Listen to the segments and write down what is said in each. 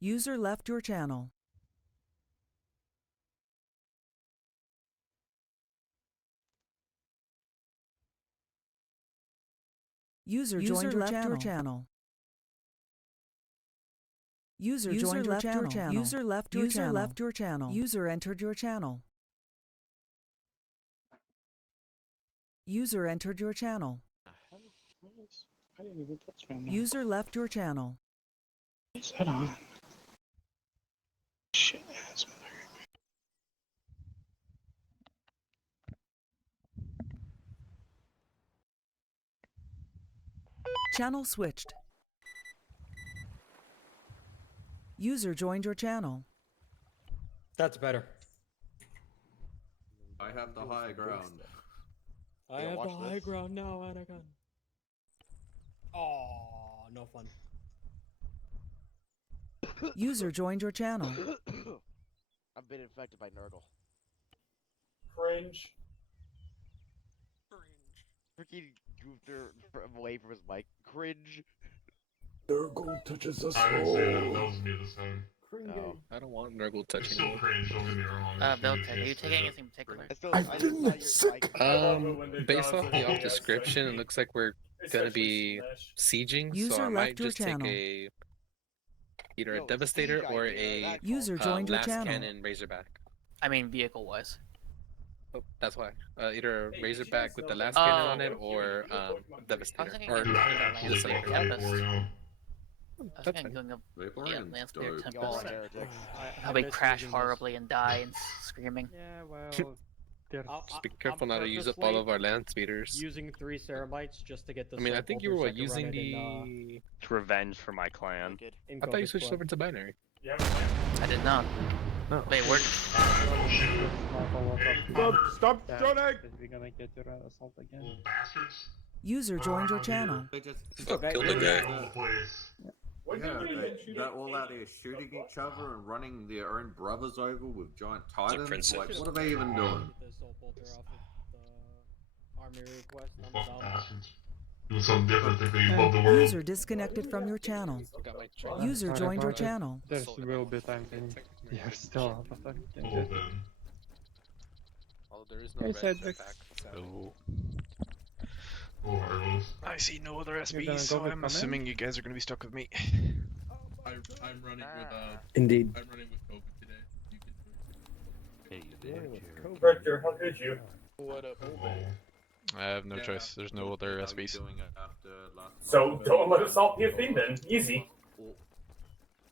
User left your channel. User joined your channel. User joined your channel. User left your channel. User entered your channel. User entered your channel. I didn't even touch my mouth. User left your channel. Set on. Shit ass mother. Channel switched. User joined your channel. That's better. I have the high ground. I have the high ground now, Anakin. Oh, no fun. User joined your channel. I've been infected by Nurgle. Cringe. Freaking goofed away from his mic. Cringe. Nurgle touches us I didn't say that. That was me this time. Oh. I don't want Nurgle touching Still me. cringe, don't get me wrong. Bill, are you taking anything particular? I didn't sick. Based off the off description, it looks like we're gonna be sieging, so I might just take a either a Devastator or a User joined your last channel. cannon Razorback. I mean, vehicle-wise. Oh, that's why. Either a Razorback with the last cannon on it, or Devastator, or the Devastator. I was thinking going up, yeah, Landspeeder Tempest. Heretics. Probably crash horribly and die and screaming. Yeah, well. Just be careful not to use up all of our land speeders. Using 3 Ceramites just to get the. I mean, I think you were using the. It's revenge for my clan. I thought you switched over to binary. I did not. Oh. Wait, where? Stop shooting! We're gonna get your assault again. Little bastards. User joined your channel. They just Killed the guy. Whole place. yeah, they're all out there shooting each other and running their own brothers over with giant titans. princess. Like, what are they even doing? The Soul Bolter off of the army request. Fucking bastards. Doing something different, think they love the world. User disconnected from your channel. User joined your channel. There's will be time thing. You're still out of time. Hold on. Although there is no Hey, red Cedric. back, so. Oh, Harlows. I see no other You're SBs, gonna so go with I'm command? assuming you guys are gonna be stuck with me. I'm running with Indeed. I'm running with COVID today. You can do it. Hey there, Victor, how could you? What up? I have no choice. There's no other SBs. So don't let us all be a thing then. Easy.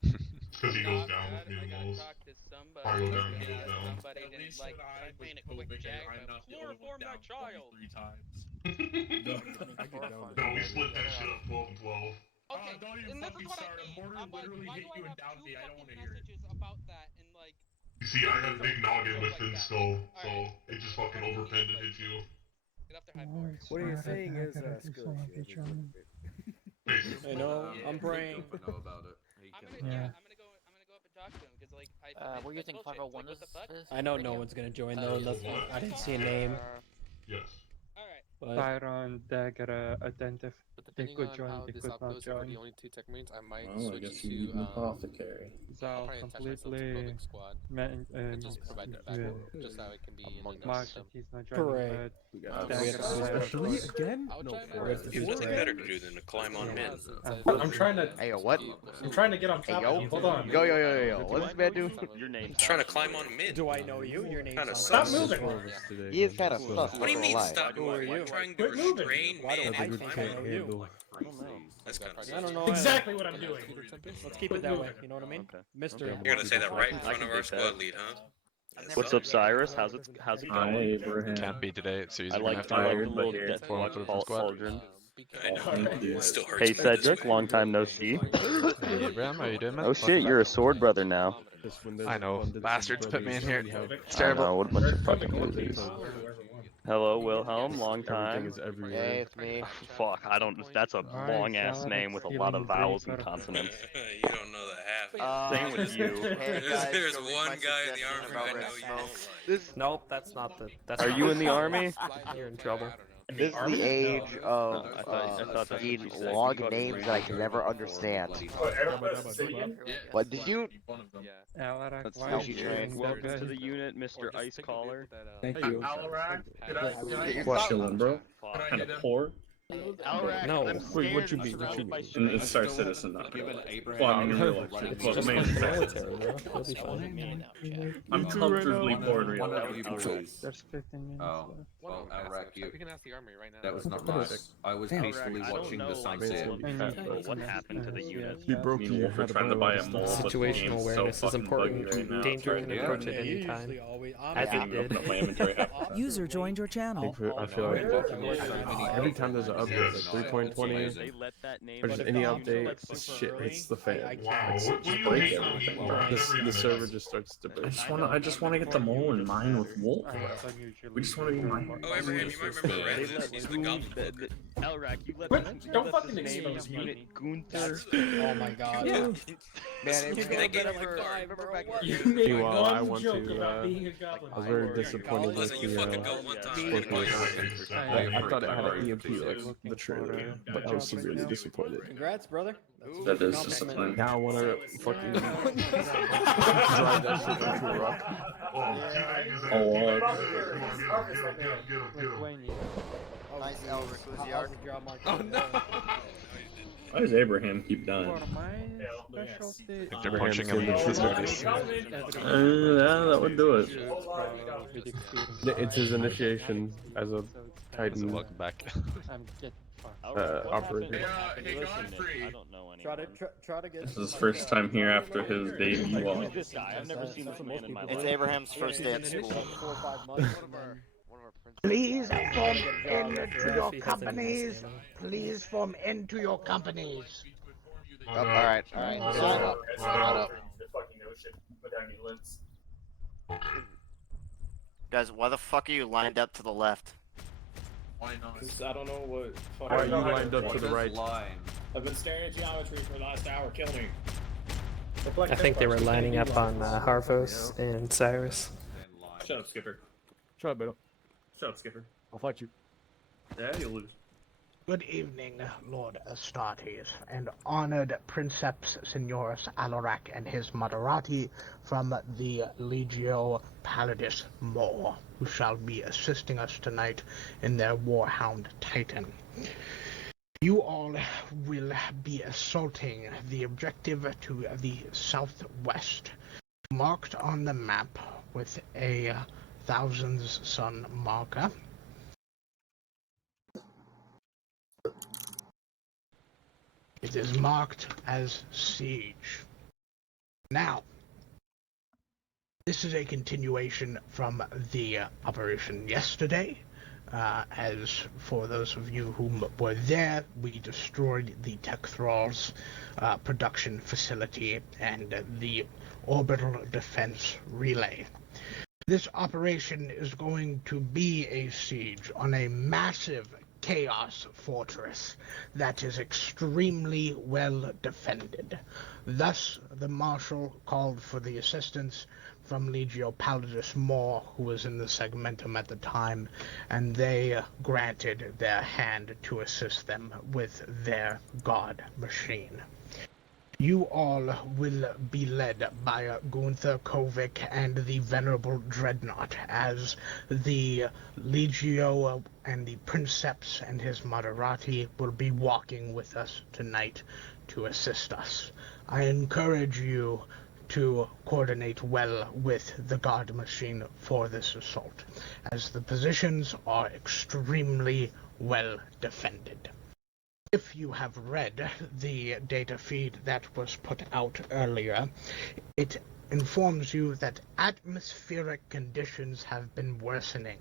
Because he goes down with me the most. Harlow never goes down. At least that I was COVID and I'm not the only one down 23 times. No, we split that shit up 12 and 12. Okay, don't even fucking start. A mortar literally hit you and downed me. I don't want to hear it. You see, I have big noggin with Finn's skull, so it just fucking overpinned and hit you. What are you saying is skill Basically. I know, I'm praying. Know about it. Yeah. We're using 501 as this? I know no one's gonna join though. That's why I didn't see a name. Yes. But Tyron, Dagger, Attentive. They Depending could on join, how they this could op not goes, if we're the join. only 2 tech marines, I might Oh, I switch guess you to need an apothecary. I'll Zal probably attach myself to completely Clothing Squad and just provide that backup, just so it can be in the Mark system. that he's not joining, Hooray. but We have to Dagger, again? I'll try my There's best. nothing better to do than to climb on men. I'm trying to. Hey, yo, what? I'm trying to get on Hey, top yo. of you. Hold on. Yo. What's this man do? Your name's Trying to climb on mid. do I know you? Your name's on Stop my moving. He is kind of sus. What do you mean lie. stop? Who are you? Trying Quit moving. Why men don't I and think I climb know on. you? That's kind of I don't know. Exactly what I'm doing. Let's keep it that way. You know what I mean? Okay. Mystery. Okay. You're gonna say that right in front can of our get that. squad lead, huh? What's up, Cyrus? How's it going? Abraham. Can't be today, so he's I gonna like have the to little here. death Form watch for the squad. cauldron. I know. Still hurts. Hey me this Cedric, way. long time no see. Hey, Abraham, how you doing, man? Oh shit, you're a sword brother now. I know. Bastards put me in here. It's I terrible. know, what a bunch of fucking losers. Hello, Wilhelm, long time. Hey, it's me. Fuck, I don't. That's a long ass name with a lot of vowels and consonants. You don't know the half. Same with you. Hey, guys, There's go read one my guy in the suggestion army about I Red know you Smoke. dislike. This Nope, that's not the. That's Are not you the- in the army? You're in trouble. This is the age of I thought that's being what you said. long names that I can never understand. What did you? Alarak, That's why how are she you trained. doing Welcome that, to the guys? unit, Mr. Ice Collar. Thank you. Alarak, What, chillin', bro? Fuck. Kind of poor. Alright, No, I'm wait, what scared you and mean? What you surrounded by mean? In Star strangers. Citizen, not Given real life. Abraham Well, I mean, in real life, running too. Well, Just mainly like the Star military, Citizen. bro. You'll be fine. I'm comfortably bored real one life. of you boys. There's 15 minutes Oh, left. well, Alarak, you. We can ask the army right now. That was not What is nice. I was Damn. peacefully I don't watching know, the like, sunset. all of I you, need but what to happened to the unit? You broke Me and your Wolf are trying to buy a mole, but the Situational game's awareness so is fucking important. buggy right now. Danger It's can hard approach to at any Usually time. always, As I it can't even open did. up my inventory. User joined your channel. I feel like every time there's an update, like 3.20, They let that name or just go any down. update, Super shit early. hits the fan. Wow, It's what just you break hate on everything, me? bro. Well, The server just starts to break. I just want to get the mole in mine with Wolf. We just want to be mine. Oh, Abraham, you might remember They Red. let He's the goblin the, fucker. Elrak, you let What? this, you Don't let fucking this name expose me. unit Gunther. Oh my god. Yeah. Man, You Abraham, get like five, remember bro. back What? You made Meanwhile, I one want joke to, about being a goblin. I was very disappointed with Listen, you fucking go one time. Scorpion. I thought it had an EMP like the trailer, but I was severely disappointed. Congrats, brother. That is disappointing. Now I want to fucking drive that shit into a rock. A lot. Nice Elric, who's the arc? Oh no! Why does Abraham keep dying? For my specialty, They're punching him in the face. Yeah, that would do it. It's his initiation as a Titan Welcome back. I'm getting fucked. operator. Hey, Godfrey. I don't know Try anyone. to try to get. This is his first time here after his debut. Who's this guy? I've never seen this man in my life. It's Abraham's first day at school. 4 or 5 months. and then Please form into your He has an companies. understanding. Please form into your companies. Oh, alright, alright. Sign up. Sign up. Guys, why the fuck are you lined up to the left? Why not? I don't know what. Why are you lined up to the right? I've been staring at geometry for the last hour. Kill me. I think they were lining up on Harvos and Cyrus. Shut up, Skipper. Shut up, Beto. Shut up, Skipper. I'll fight you. Yeah, you'll lose. Good evening, Lord Astartes, and honored Princeps Signorus Alarak and his Moderati from the Legio Palladis More, who shall be assisting us tonight in their Warhound Titan. You all will be assaulting the objective to the southwest, marked on the map with a Thousand's Sun marker. It is marked as siege. Now, this is a continuation from the operation yesterday. As for those of you who were there, we destroyed the Tech Thrall's production facility and the orbital defense relay. This operation is going to be a siege on a massive Chaos Fortress that is extremely well defended. Thus, the Marshal called for the assistance from Legio Palladis More, who was in the segmentum at the time, and they granted their hand to assist them with their God machine. You all will be led by Gunther Kovic and the Venerable Dreadnought, as the Legio and the Princeps and his Moderati will be walking with us tonight to assist us. I encourage you to coordinate well with the guard machine for this assault, as the positions are extremely well defended. If you have read the data feed that was put out earlier, it informs you that atmospheric conditions have been worsening,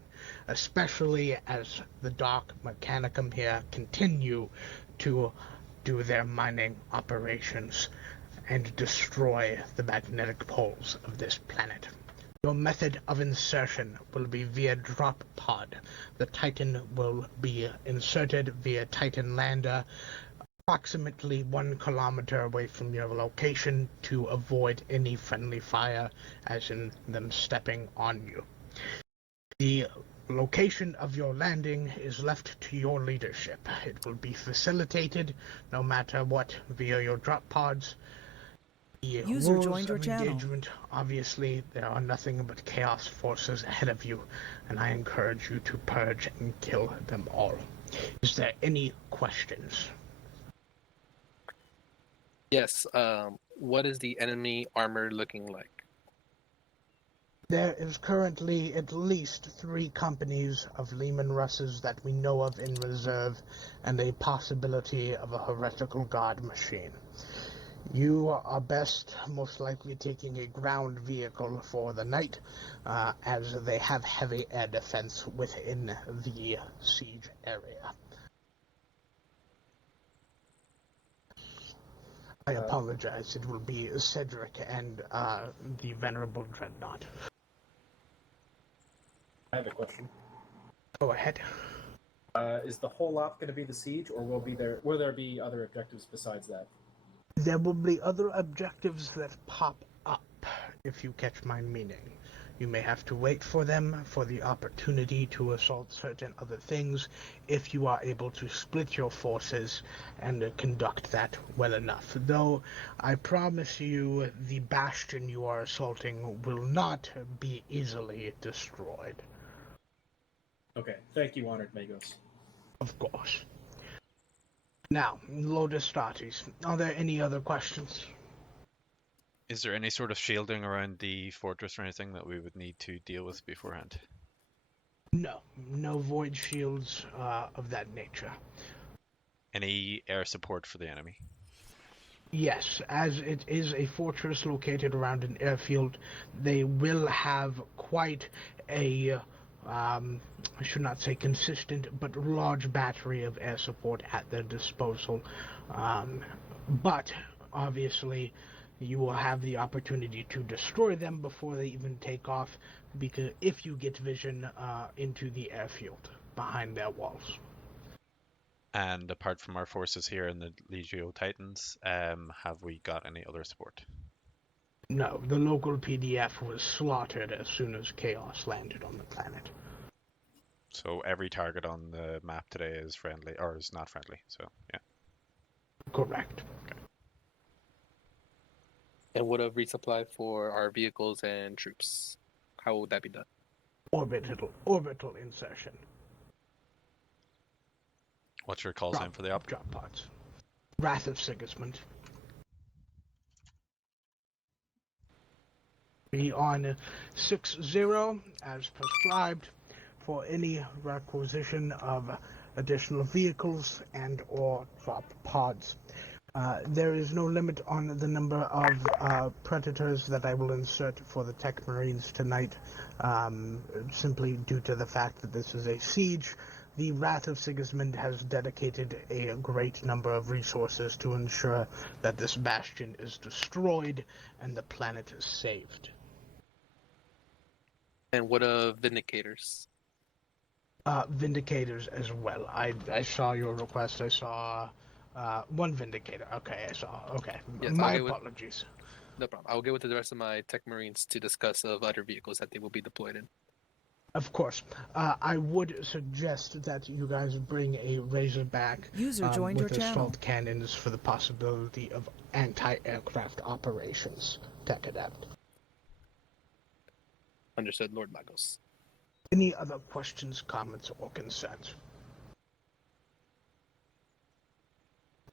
especially as the Dark Mechanicum here continue to do their mining operations and destroy the magnetic poles of this planet. Your method of insertion will be via drop pod. The Titan will be inserted via Titan lander approximately 1 kilometer away from your location to avoid any friendly fire, as in them stepping on you. The location of your landing is left to your leadership. It will be facilitated, no matter what, via your drop pods. The User rules joined your of channel. engagement, obviously, there are nothing but chaos forces ahead of you, and I encourage you to purge and kill them all. Is there any questions? Yes. What is the enemy armor looking like? There is currently at least 3 companies of Lehman Russes that we know of in reserve, and a possibility of a heretical god machine. You are best most likely taking a ground vehicle for the night, as they have heavy air defense within the siege area. I apologize, it will be Cedric and the Venerable Dreadnought. I have a question. Go ahead. Is the whole op going to be the siege, or will there be other objectives besides that? There will be other objectives that pop up, if you catch my meaning. You may have to wait for them, for the opportunity to assault certain other things, if you are able to split your forces and conduct that well enough. Though, I promise you, the bastion you are assaulting will not be easily destroyed. Okay, thank you, Honored Magos. Of course. Now, Lotus Statis, are there any other questions? Is there any sort of shielding around the fortress or anything that we would need to deal with beforehand? No void shields of that nature. Any air support for the enemy? Yes, as it is a fortress located around an airfield, they will have quite a, I should not say consistent, but large battery of air support at their disposal. But, obviously, you will have the opportunity to destroy them before they even take off, because if you get vision into the airfield behind their walls. And apart from our forces here in the Legio Titans, have we got any other support? No, the local PDF was slaughtered as soon as Chaos landed on the planet. So every target on the map today is friendly, or is not friendly, so yeah. Correct. Okay. And what of resupply for our vehicles and troops? How would that be done? Orbital insertion. What's your call sign for the op? Drop pods. Wrath of Sigismund. Be on 6-0 as prescribed for any requisition of additional vehicles and or drop pods. There is no limit on the number of predators that I will insert for the Tech Marines tonight, simply due to the fact that this is a siege. The Wrath of Sigismund has dedicated a great number of resources to ensure that this bastion is destroyed and the planet is saved. And what of Vindicators? Vindicators as well. I saw your request. I saw one Vindicator. Okay, I saw. Okay, yes, my apologies. No problem. I will get with the rest of my Tech Marines to discuss of other vehicles that they will be deployed in. Of course. I would suggest that you guys bring a Razorback with assault cannons for the possibility of anti-aircraft operations. Tech Adept. Understood, Lord Magos. Any other questions, comments, or concerns?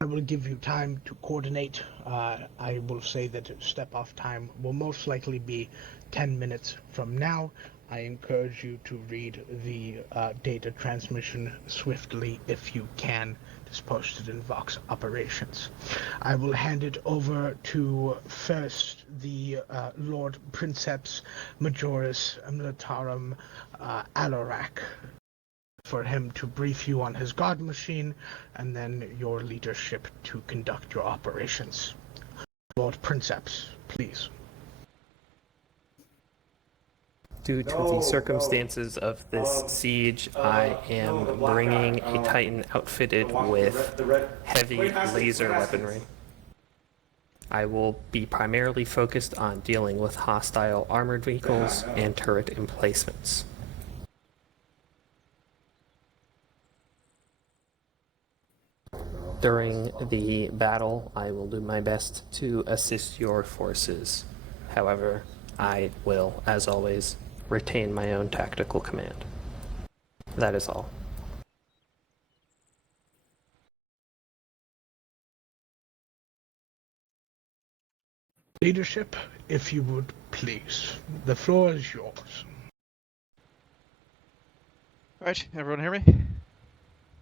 I will give you time to coordinate. I will say that step-off time will most likely be 10 minutes from now. I encourage you to read the data transmission swiftly if you can. It is posted in Vox Operations. I will hand it over to first the Lord Princeps Majoris Militarum Alarak for him to brief you on his god machine, and then your leadership to conduct your operations. Lord Princeps, please. Due to the circumstances of this siege, I am bringing a Titan outfitted with heavy laser weaponry. I will be primarily focused on dealing with hostile armored vehicles and turret emplacements. During the battle, I will do my best to assist your forces. However, I will, as always, retain my own tactical command. That is all. Leadership, if you would please. The floor is yours. Right, everyone hear me?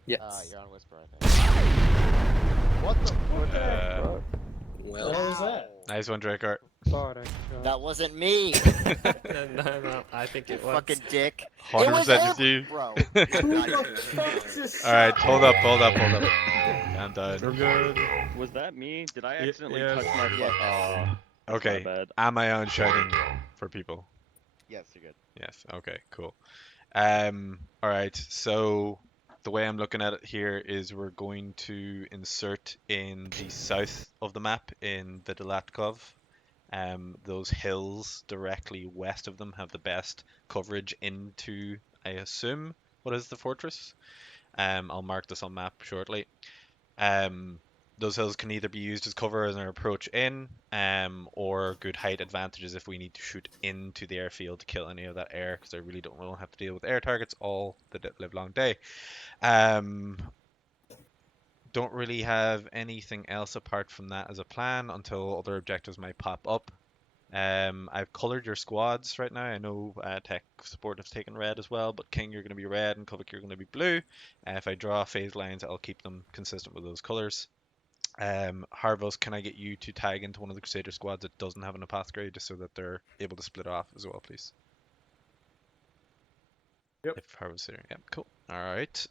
Yes. You're on whisper, I think. What the? Well, What was that? Nice one, Drakeart. That wasn't me. No, I think it was. Fucking dick. 100% it's you. Bro. Alright, hold up. I'm done. I'm good. Was that me? Did I accidentally touch my butt? Okay, my bad. am I on shouting for people? Yes, you're good. Yes, okay, cool. Alright, so the way I'm looking at it here is we're going to insert in the south of the map in the Delatkov. Those hills directly west of them have the best coverage into, I assume, what is the fortress? I'll mark this on map shortly. Those hills can either be used as cover as an approach in, or good height advantages if we need to shoot into the airfield to kill any of that air, because I really don't want to have to deal with air targets all the live long day. Don't really have anything else apart from that as a plan until other objectives might pop up. I've colored your squads right now. I know tech support has taken red as well, but King, you're going to be red and Kovic, you're going to be blue. If I draw phase lines, I'll keep them consistent with those colors. Harvos, can I get you to tag into one of the Crusader squads that doesn't have an apothecary, just so that they're able to split off as well, please? Yep. If Harvos there, yeah, cool. All right.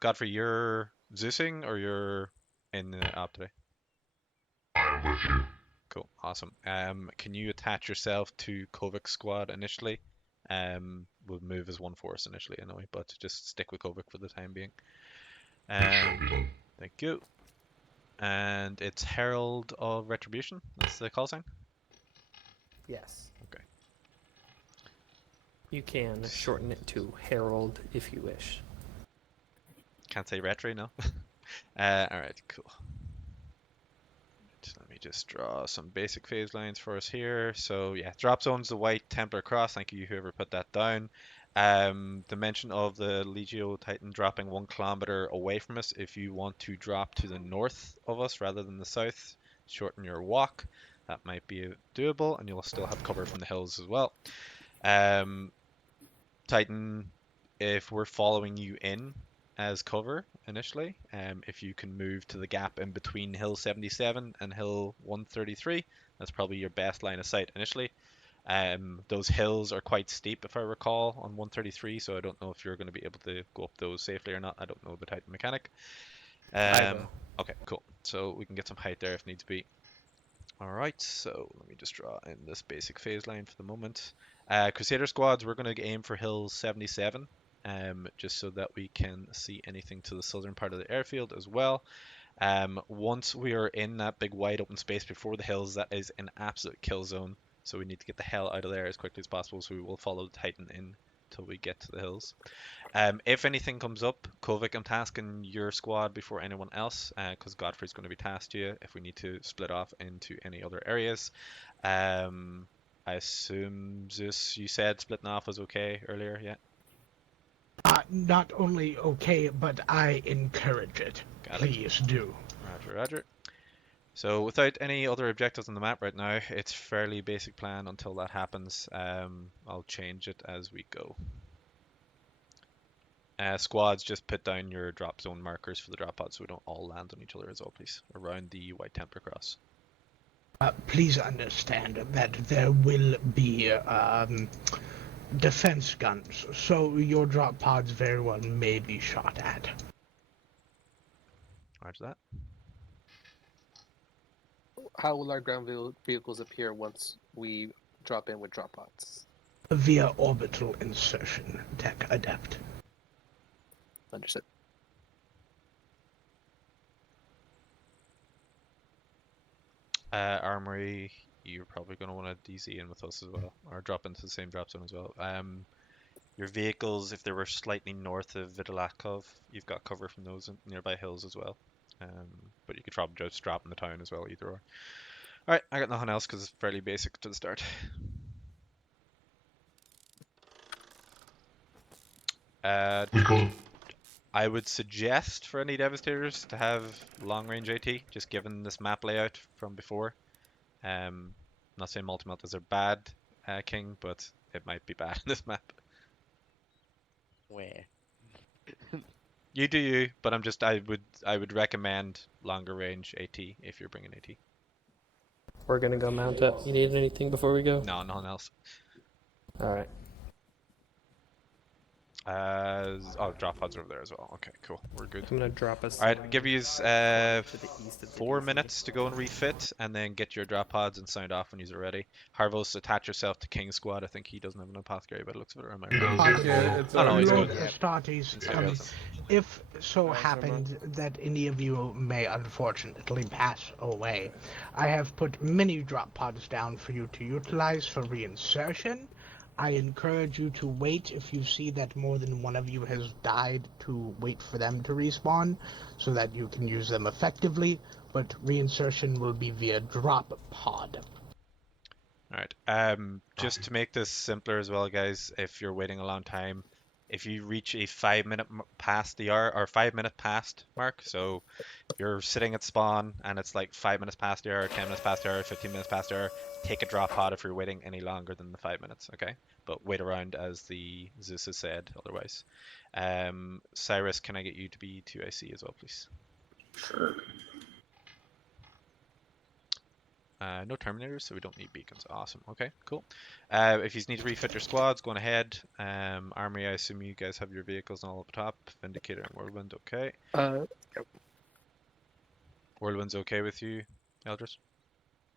Godfrey, you're Zeusing or you're in the op today? I'm with you. Cool, awesome. Can you attach yourself to Kovic's squad initially? We'll move as one force initially anyway, but just stick with Kovic for the time being. Thank you. And it's Herald of Retribution. That's the call sign? Yes. Okay. You can shorten it to Herald if you wish. Can't say Retri, no? Alright, cool. Let me just draw some basic phase lines for us here. So yeah, drop zone's the white Templar cross. Thank you whoever put that down. The mention of the Legio Titan dropping 1 kilometer away from us. If you want to drop to the north of us rather than the south, shorten your walk. That might be doable, and you'll still have cover from the hills as well. Titan, if we're following you in as cover initially, if you can move to the gap in between Hill 77 and Hill 133, that's probably your best line of sight initially. Those hills are quite steep, if I recall, on 133, so I don't know if you're going to be able to go up those safely or not. I don't know the Titan mechanic. Okay, cool. So we can get some height there if needs be. Alright, so let me just draw in this basic phase line for the moment. Crusader squads, we're going to aim for Hill 77, just so that we can see anything to the southern part of the airfield as well. Once we are in that big wide open space before the hills, that is an absolute kill zone. So we need to get the hell out of there as quickly as possible, so we will follow the Titan in till we get to the hills. If anything comes up, Kovic, I'm tasking your squad before anyone else, because Godfrey's going to be tasked to you if we need to split off into any other areas. I assume, Zeus, you said splitting off was okay earlier, yeah? Not only okay, but I encourage it. Please do. Roger, roger. So without any other objectives on the map right now, it's fairly basic plan until that happens. I'll change it as we go. Squads, just put down your drop zone markers for the drop pods so we don't all land on each other as well, please. Around the White Templar cross. Please understand that there will be defense guns, so your drop pods very well may be shot at. Roger that. How will our ground vehicles appear once we drop in with drop pods? Via orbital insertion, Tech Adept. Understood. Armory, you're probably going to want to DC in with us as well, or drop into the same drop zone as well. Your vehicles, if they were slightly north of Vidalatkov, you've got cover from those nearby hills as well. But you could probably just drop in the town as well, either or. Alright, I got nothing else because it's fairly basic to the start. I would suggest for any Devastators to have long-range AT, just given this map layout from before. I'm not saying multi-meltas are bad, King, but it might be bad in this map. Where? You do you, but I would recommend longer range AT if you're bringing AT. We're gonna go mount up. You need anything before we go? No, nothing else. Alright. Drop pods are over there as well. Okay, cool. We're good. I'm gonna drop us. Alright, give you to the east of the 4 DZ. minutes to go and refit, and then get your drop pods and sound off when you're ready. Harvos, attach yourself to King's squad. I think he doesn't have an apothecary, but it looks a bit around. He's Lord good. Astartes, if so happened that any of you may unfortunately pass away, I have put many drop pods down for you to utilize for reinsertion. I encourage you to wait if you see that more than one of you has died, to wait for them to respawn so that you can use them effectively, but reinsertion will be via drop pod. Alright, just to make this simpler as well, guys, if you're waiting a long time, if you reach a 5 minute past the hour, or 5 minute past mark, so you're sitting at spawn and it's like 5 minutes past the hour, 10 minutes past the hour, 15 minutes past the hour, take a drop pod if you're waiting any longer than the 5 minutes, okay? But wait around as the Zeus has said otherwise. Cyrus, can I get you to be 2IC as well, please? Sure. No Terminators, so we don't need beacons. Awesome. Okay, cool. If you need to refit your squads, go on ahead. Armory, I assume you guys have your vehicles all up top. Vindicator and Whirlwind, okay. Whirlwind's okay with you, Eldris?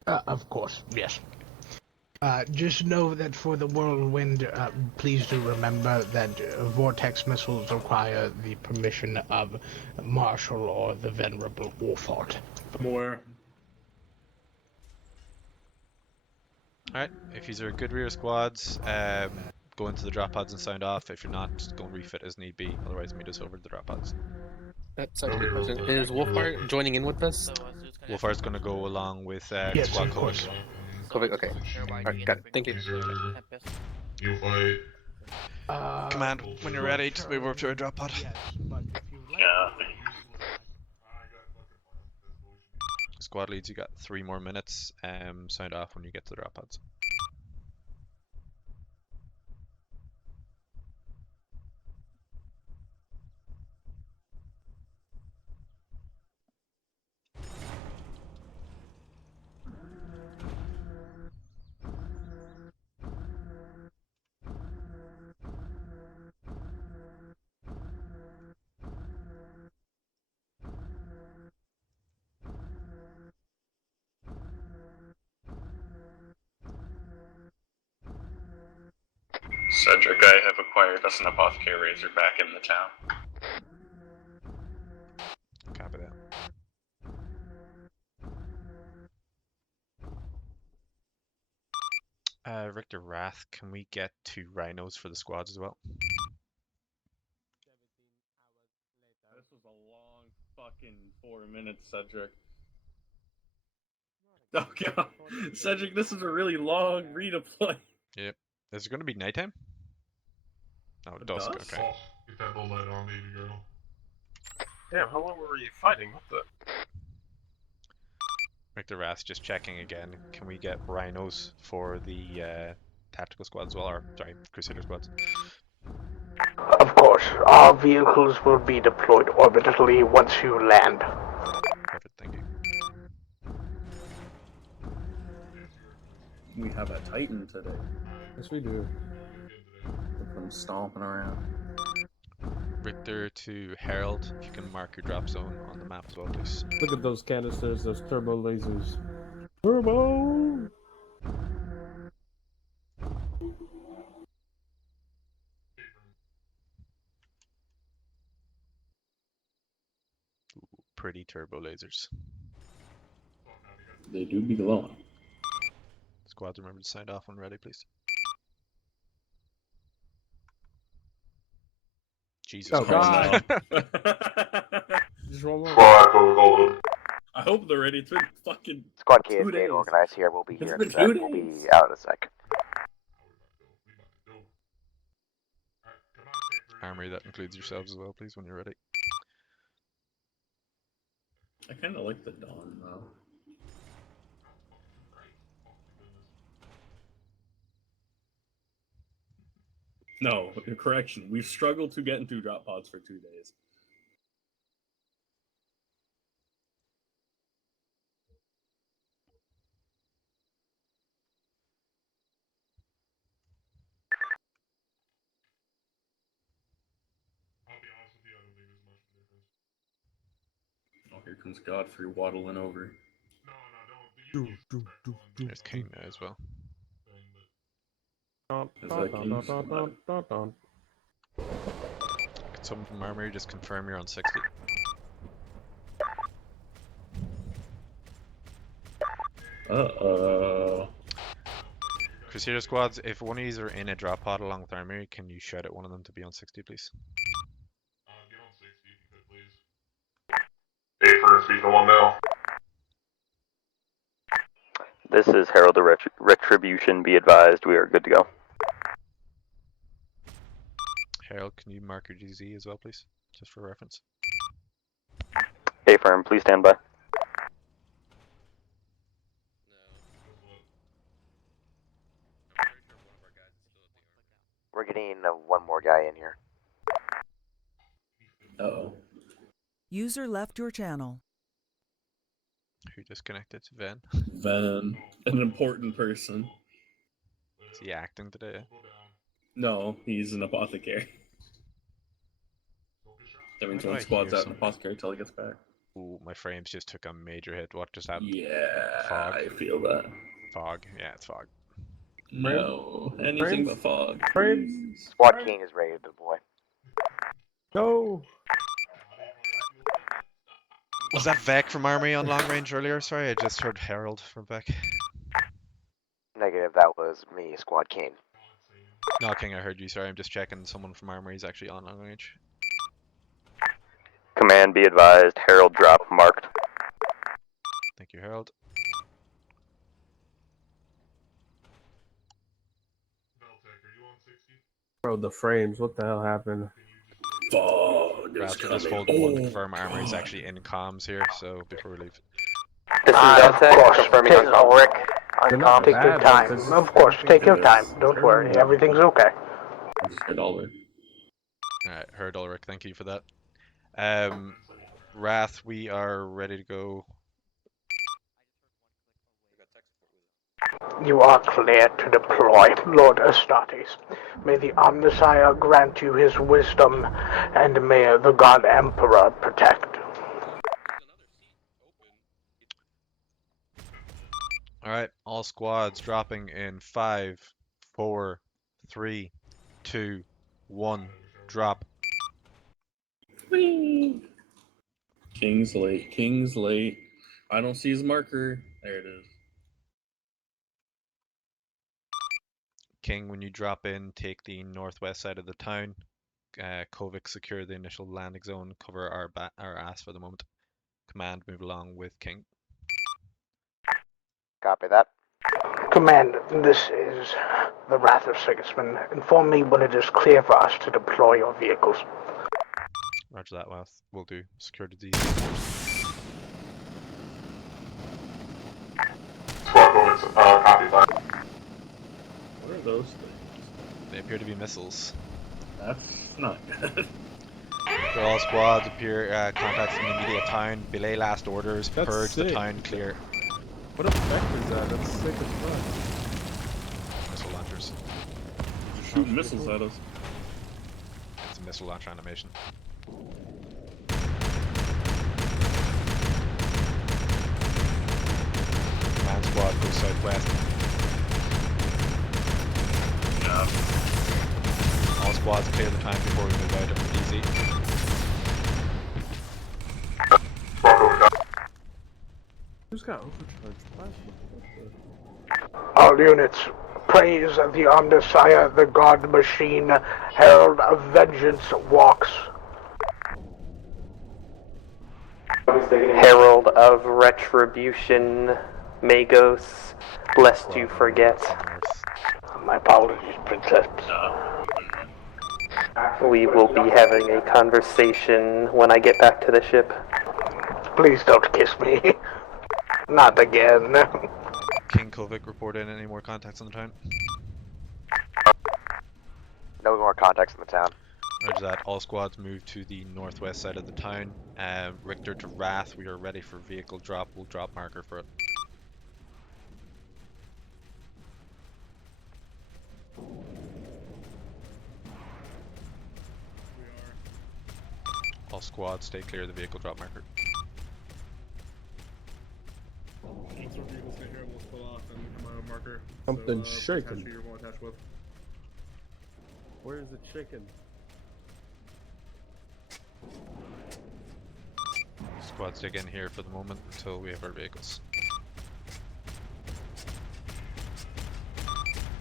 Of course, yes. Just know that for the Whirlwind, please do remember that Vortex missiles require the permission of Marshal or the Venerable Wolford. More. Alright, if these are good rear squads, go into the drop pods and sound off. If you're not, go and refit as need be. Otherwise, meet us over at the drop pods. That's a good question. Is Wolfhard joining in with us? Wolfhard's going to go along with yes, squad of course. Kovic, okay. Alright, got it. Thank you. You fight. Command, when you're ready, just move over to a drop pod. Yeah. Squad leads, you got 3 more minutes. Sound off when you get to the drop pods. Cedric, I have acquired us an apothecary razor back in the town. Copy that. Richter Wrath, can we get 2 rhinos for the squads as well? This was a long fucking 4 minutes, Cedric. Oh god, Cedric, this is a really long redeploy. Yep. Is it going to be nighttime? Oh, dusk. Dusk? Okay. Oh, get that low light on, baby girl. Damn, how long were you fighting? What the? Richter Wrath, just checking again. Can we get rhinos for the tactical squads as well, or sorry, Crusader squads? Of course, all vehicles will be deployed orbitally once you land. Perfect, thank you. We have a Titan today. Yes, we do. Look at them stomping around. Richter to Herald, if you can mark your drop zone on the map as well, please. Look at those canisters, those turbo lasers. Turbo! Pretty turbo lasers. They do be glowing. Squads, remember to sign off when ready, please. Jesus Oh, Christ. God. Just roll over. Before I go hope they're ready. It's been fucking Squad K 2 is days. being organized here. We'll be here in a It's sec. been 2 We'll be days. out in a sec. Armory, that includes yourselves as well, please, when you're ready. I kind of like the Dawn, though. No, correction. We've struggled to get into drop pods for 2 days. Oh, here comes Godfrey waddling over. There's King now as well. Could someone from Armory just confirm you're on 60? Crusader squads, if one of these are in a drop pod along with Armory, can you shout at one of them to be on 60, please? Hey, first, he's the one now. This is Herald of Retribution. Be advised, we are good to go. Harold, can you mark your GZ as well, please? Just for reference. A-firm, please stand by. We're getting one more guy in here. Uh-oh. User left your channel. Who disconnected? Ven? Ven. An important person. Is he acting today? No, he's an apothecary. That means one squad's out in apothecary until he gets back. Ooh, my frames just took a major hit. What just happened? Yeah, Fog. I feel that. Fog. Yeah, it's fog. No, anything but fog. Squad King is ready to deploy. Go! Was that Vec from Armory on long range earlier? Sorry, I just heard Harold from Vec. Negative, that was me, Squad King. No, King, I heard you. Sorry, I'm just checking. Someone from Armory is actually on long range. Command, be advised, Herald drop marked. Thank you, Harold. Bro, the frames, what the hell happened? Fog. After this hold, one to confirm Armory is actually in comms here, so before we leave. This is Deltec, confirming on call. Take your time. Of course, take your time. Don't worry, everything's okay. Alright, heard Ulrich, thank you for that. Wrath, we are ready to go. You are clear to deploy, Lord Astartes. May the Omnissiah grant you his wisdom, and may the God Emperor protect. Alright, all squads dropping in 5, 4, 3, 2, 1, drop. Whee! King's late. King's late. I don't see his marker. There it is. King, when you drop in, take the northwest side of the town. Kovic, secure the initial landing zone. Cover our ass for the moment. Command, move along with King. Copy that. Command, this is the Wrath of Sigismund. Inform me when it is clear for us to deploy your vehicles. Roger that, Wrath. Will do. Secure the D. Copy that. What are those things? They appear to be missiles. That's not good. For all squads, appear contacts in the immediate town. Belay last orders. That's Purge the sick. town clear. What effect is that? That's sick as fuck. Missile launchers. Shoot missiles at us. It's a missile launch animation. Command squad goes southwest. All squads clear the time before we move out of the DZ. Who's got overcharged plasma? All units, praise the Omnissiah, the God Machine. Herald of Vengeance walks. Herald of Retribution, Magos, lest you forget. My apologies, Princess. We will be having a conversation when I get back to the ship. Please don't kiss me. Not again. King Kovic report in any more contacts in the town? No more contacts in the town. Roger that. All squads move to the northwest side of the town. Richter to Wrath, we are ready for vehicle drop. We'll drop marker for it. All squads stay clear of the vehicle drop marker. Something shaking. Where's the chicken? Squads dig in here for the moment until we have our vehicles.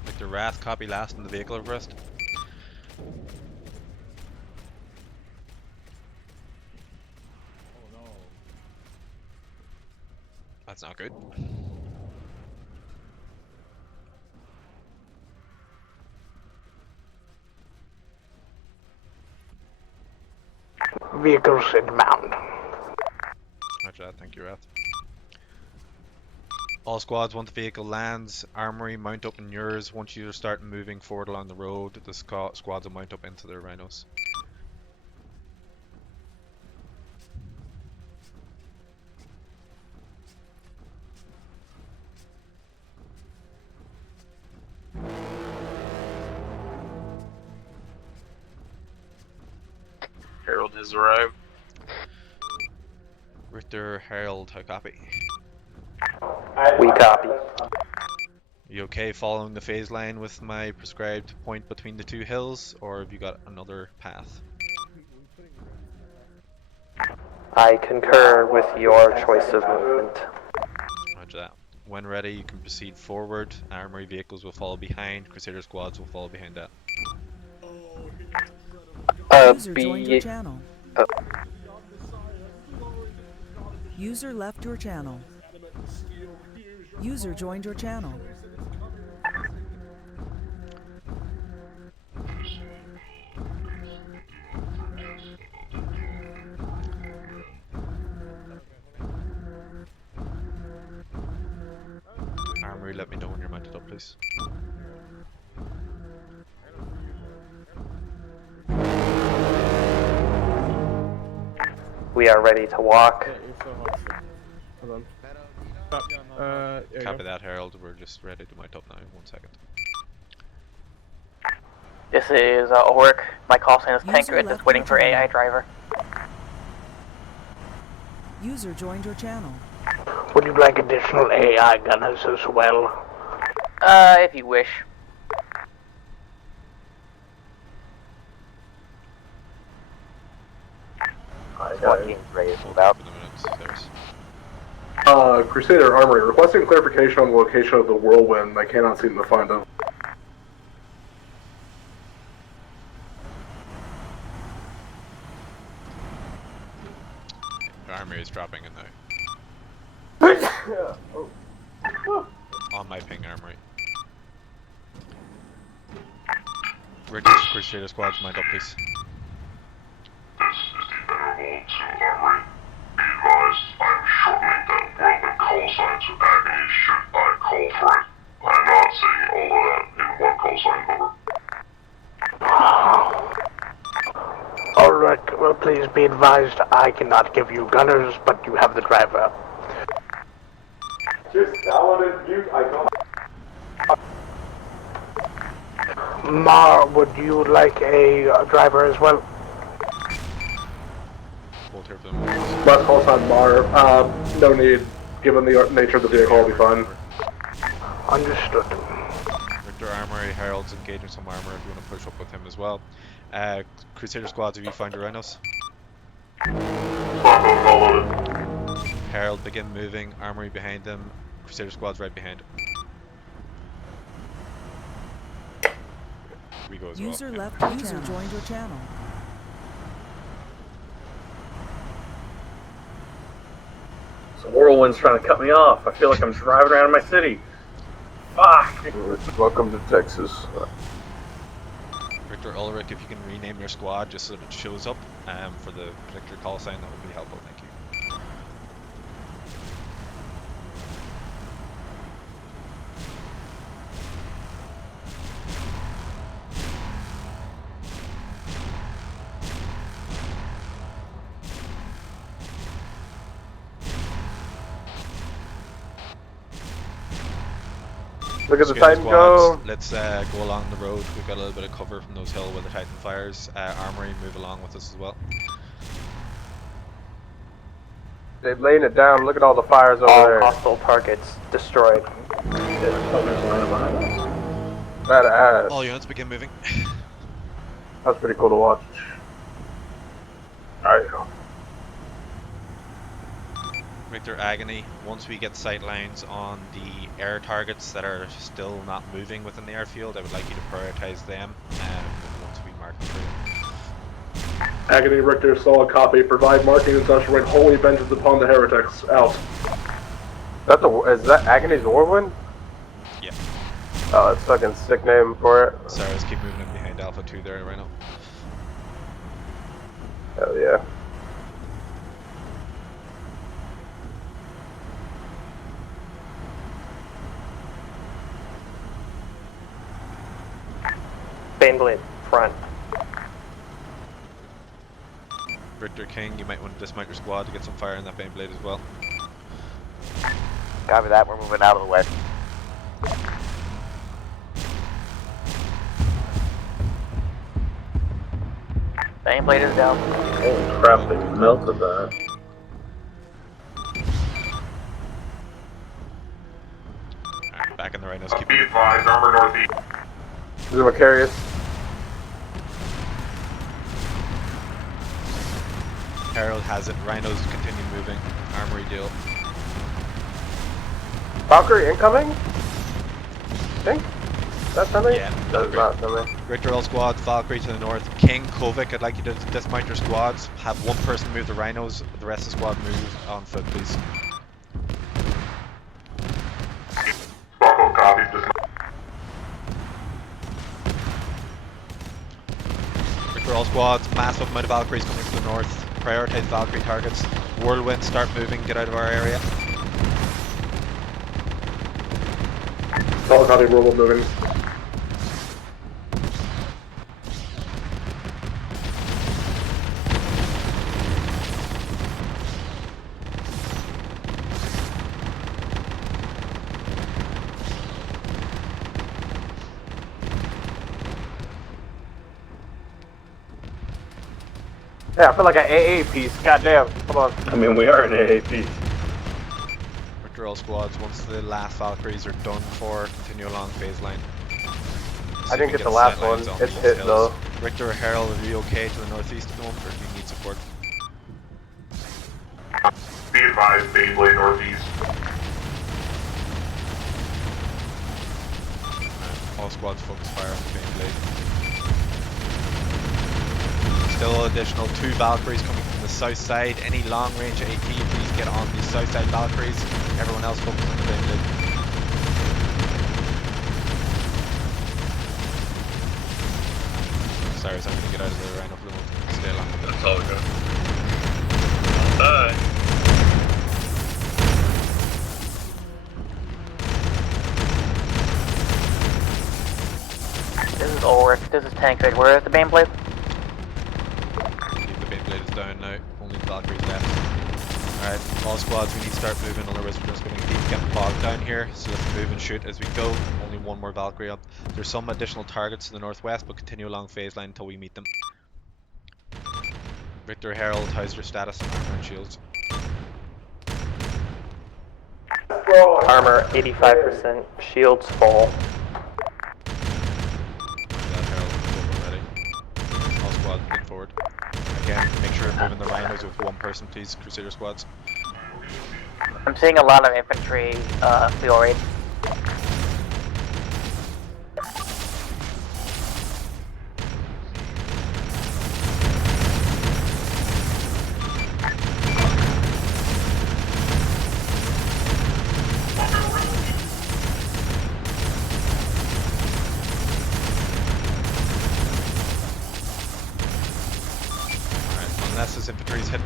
Victor Wrath, copy last in the vehicle request. That's not good. Vehicles inbound. Roger that, thank you, Wrath. All squads, once the vehicle lands, armory, mount up in yours. Once you start moving forward along the road, the squads will mount up into their rhinos. Herald has arrived. Richter, Herald, how copy? We copy. You okay following the phase line with my prescribed point between the two hills, or have you got another path? I concur with your choice of movement. Roger that. When ready, you can proceed forward. Armory vehicles will follow behind. Crusader squads will follow behind that. User joined your channel. User left your channel. User joined your channel. Armory, let me know when you're mounted up, please. We are ready to walk. Hold on. Copy that, Herald. We're just ready to mount up now. 1 second. This is Ulrich. My call sign is Tankred, just waiting for AI driver. User joined your channel. Would you like additional AI gunners as well? If you wish. Crusader Armory, requesting clarification on the location of the whirlwind. I cannot seem to find them. The armory is dropping in now. On my ping, armory. Richard's Crusader squads, mount up, please. This is the Venerable to Armory. Be advised, I am shortening that whirlwind call sign to agony should I call for it. I am not saying all of that in one call sign, over. Alright, well please be advised I cannot give you gunners, but you have the driver. Just downloaded mute icon. Mar, would you like a driver as well? Last call sign Mar. No need. Given the nature of the vehicle, I'll be fine. Understood. Victor Armory, Harold's engaging some armor if you want to push up with him as well. Crusader squads, have you found your rhinos? Harold, begin moving. Armory behind them. Crusader squad's right behind. We go as User well. left. User joined your channel. This whirlwind's trying to cut me off. I feel like I'm driving around in my city. Fuck! Welcome to Texas. Victor Ulrich, if you can rename your squad just so that it shows up for the particular call sign, that would be helpful. Thank you. Look at the Titan go. Let's go along the road. We've got a little bit of cover from those hills where the Titan fires. Armory, move along with us as well. They're laying it down. Look at all the fires over there. Hostile targets destroyed. Badass. All units begin moving. That's pretty cool to watch. Alright. Victor Agony, once we get sight lines on the air targets that are still not moving within the airfield, I would like you to prioritize them once we mark them for you. Agony Richter, solid copy. Provide marking and such when holy vengeance upon the heretics. Out. Is that Agony's Warwind? Yeah. Oh, that's fucking sick name for it. Sorry, let's keep moving in behind Alpha 2 there right now. Hell yeah. Baneblade, front. Victor King, you might want to dismount your squad to get some fire in that Baneblade as well. Copy that, we're moving out of the way. Baneblade is down. Holy crap, they melted that. Alright, back in the Rhinos, keep Be advised, armor northeast. This is Macarius. Harold has it, Rhinos continue moving, Armory deal. Valkyrie incoming? Think? Is that something? Yeah, That's not something. Richter all squads, Valkyrie to the north. King, Kovic, I'd like you to dismount your squads. Have one person move the Rhinos, the rest of the squad move on foot, please. Buckle copy. Richter all squads, massive amount of Valkyries coming from the north. Prioritize Valkyrie targets. Whirlwind, start moving, get out of our area. Solid copy, whirlwind moving. Yeah, I feel like an AA piece. Goddamn. Come on. I mean, we are an AA piece. Richter all squads, once the last Valkyries are done for, continue along phase line. I didn't get the last one. It's hit though. Richter or Harold, are you okay to the northeast at the moment, or do you need support? Be advised, Baneblade northeast. All squads focus fire on the Baneblade. Still additional 2 Valkyries coming from the south side. Any long range AT, please get on the south side Valkyries. Everyone else focus on the Baneblade. Sorry, so I'm gonna get out of the Rhino for the moment. Stay along with it. That's all good. Bye. This is Ulrich, this is Tancred. Where is the Baneblade? The Baneblade is down now, only the Valkyries left. Alright, all squads, we need to start moving, otherwise we're just going to keep getting bogged down here. So let's move and shoot as we go. Only one more Valkyrie up. There's some additional targets to the northwest, but continue along phase line until we meet them. Victor Herald, how's your status on armor and shields? Armor 85%, shields full. All squads, moving forward. Again, make sure you're moving the Rhinos with one person, please, Crusader squads. I'm seeing a lot of infantry fuel rate.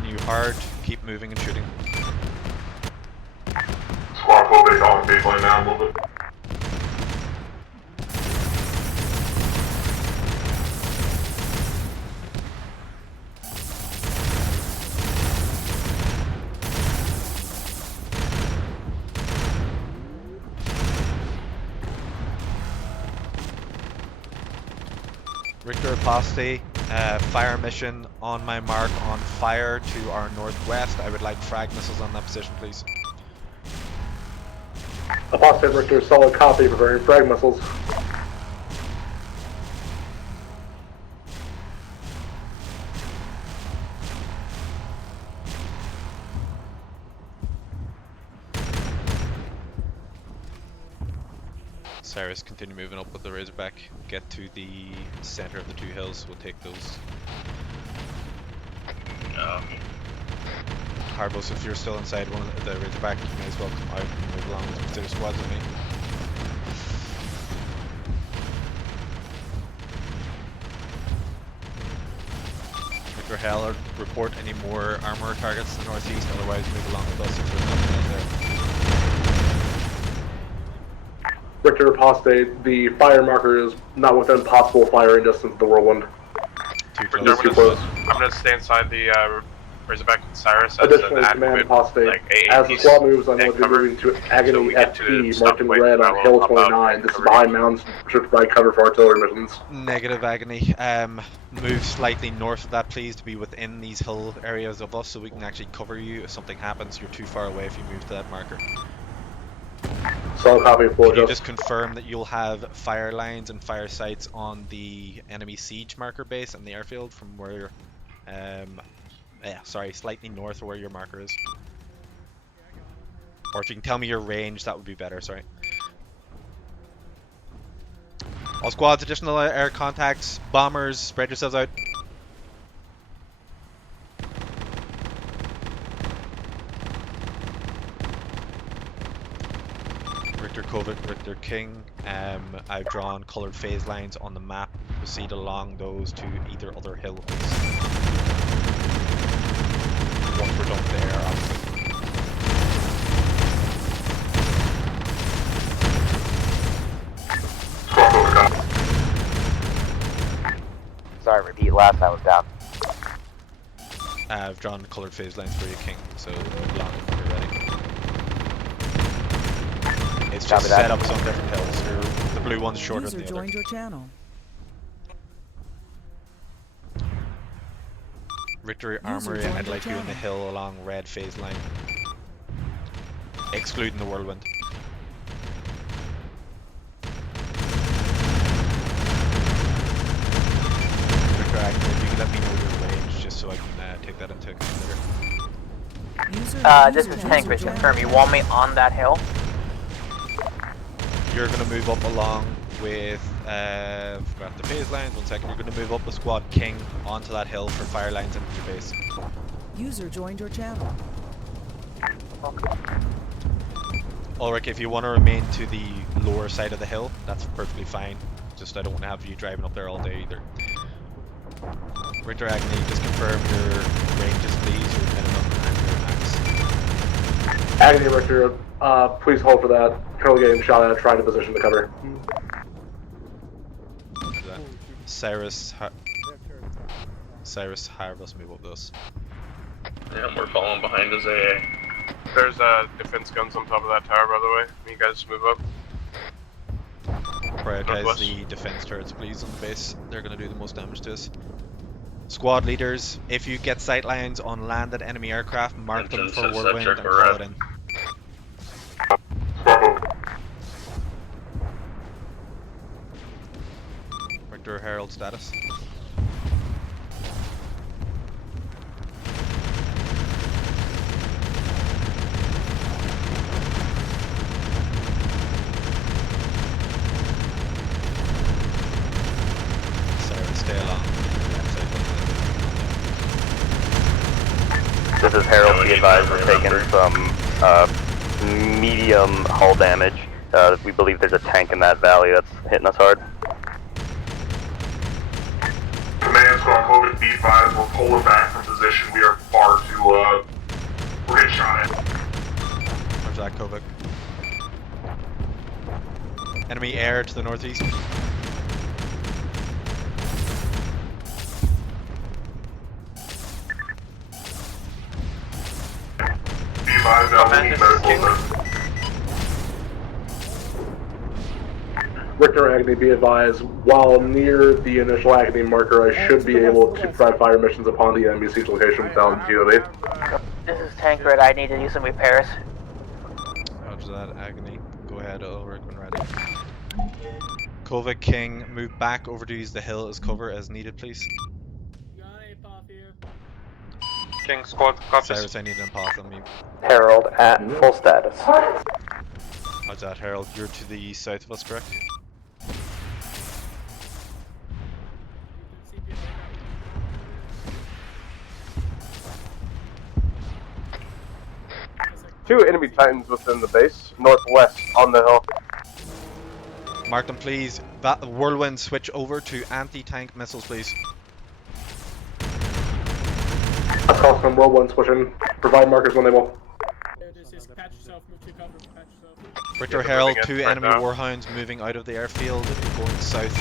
hitting you hard. Keep moving and shooting. Squad Kobe on baseline now a little bit. Richter Apostate, fire mission on my mark on fire to our northwest. I would like frag missiles on that position, please. Apostate Richter, solid copy, preparing frag missiles. Cyrus, continue moving up with the Razorback. Get to the center of the two hills. We'll take those. Harbos, if you're still inside one of the Razorback, you may as well come out and move along with the squads with me. Victor Heller, report any more armor targets in the northeast, otherwise move along with us if there's nothing else there. Richter Apostate, the fire marker is not within possible firing distance of the whirlwind. Too close. I'm gonna stay inside the Razorback and Cyrus as Additionally, an Command active, Apostate, like, as the squad moves, I'm going to be moving to Agony FT, marked in red on Hill 29. This is behind mountains, to provide cover for artillery missions. Negative, Agony. Move slightly north of that, please, to be within these hill areas of us so we can actually cover you if something happens. You're too far away if you move to that marker. Solid copy, Can you just confirm that you'll have fire lines and fire sites on the enemy siege marker base and the airfield from where slightly north of where your marker is. Or if you can tell me your range, that would be better, sorry. All squads, additional air contacts, bombers, spread yourselves out. Richter Covent, Richter King, I've drawn coloured phase lines on the map. Proceed along those to either other hills. Once we're done there, obviously. Sorry, repeat, last time I was down. I've drawn coloured phase lines for you, King, so move along when you're ready. It's just setups on different hills. The blue one's shorter than the other. Joined your channel. Victory Armory, I'd like you on the hill along red phase line. Excluding the whirlwind. Victor, if you can let me know your range, just so I can take that into account later. This is Tank, but confirm you want me on that hill? You're gonna move up along with forgot the phase lines, 1 second. You're gonna move up the squad King onto that hill for fire lines into your base. User joined your channel. Ulrich, if you want to remain to the lower side of the hill, that's perfectly fine. Just I don't want to have you driving up there all day either. Richter Agony, just confirm your ranges please, your minimum and your max. Agony Richter, please hold for that. Currently getting shot at, trying to position the cover. Cyrus, have us move up this. Yeah, we're falling behind as AA. There's defense guns on top of that tower, by the way. Can you guys move up? Prioritize the defense turrets, please, on the base. They're going to do the most damage to us. Squad leaders, if you get sight lines on landed enemy aircraft, mark them for whirlwind and call it in. Richter Herald status. Stay along. This is Harold. Be advised we're taking some medium hull damage. We believe there's a tank in that valley that's hitting us hard. Command squad, COVID. be advised, we're pulling back from position. We are far too, we're getting shot at. Roger that, Kovac. Enemy air to the northeast. Be advised, we need medical. Richter Agony, be advised, while near the initial Agony marker, I should be able to provide fire missions upon the enemy siege location without POV. This is Tancred. I need to do some repairs. Roger that, Agony. Go ahead, Ulrich, when ready. Kovac, King, move back over to use the hill as cover as needed, please. King squad, copies. Cyrus, I need an empath on me. Herald at full status. Roger that, Harold. You're to the south of us, correct? Two enemy Titans within the base, northwest on the hill. Mark them, please. Whirlwind, switch over to anti-tank missiles, please. I'll call some Whirlwind switching. Provide markers when they will. Richter Herald, two enemy warhounds moving out of the airfield, going south.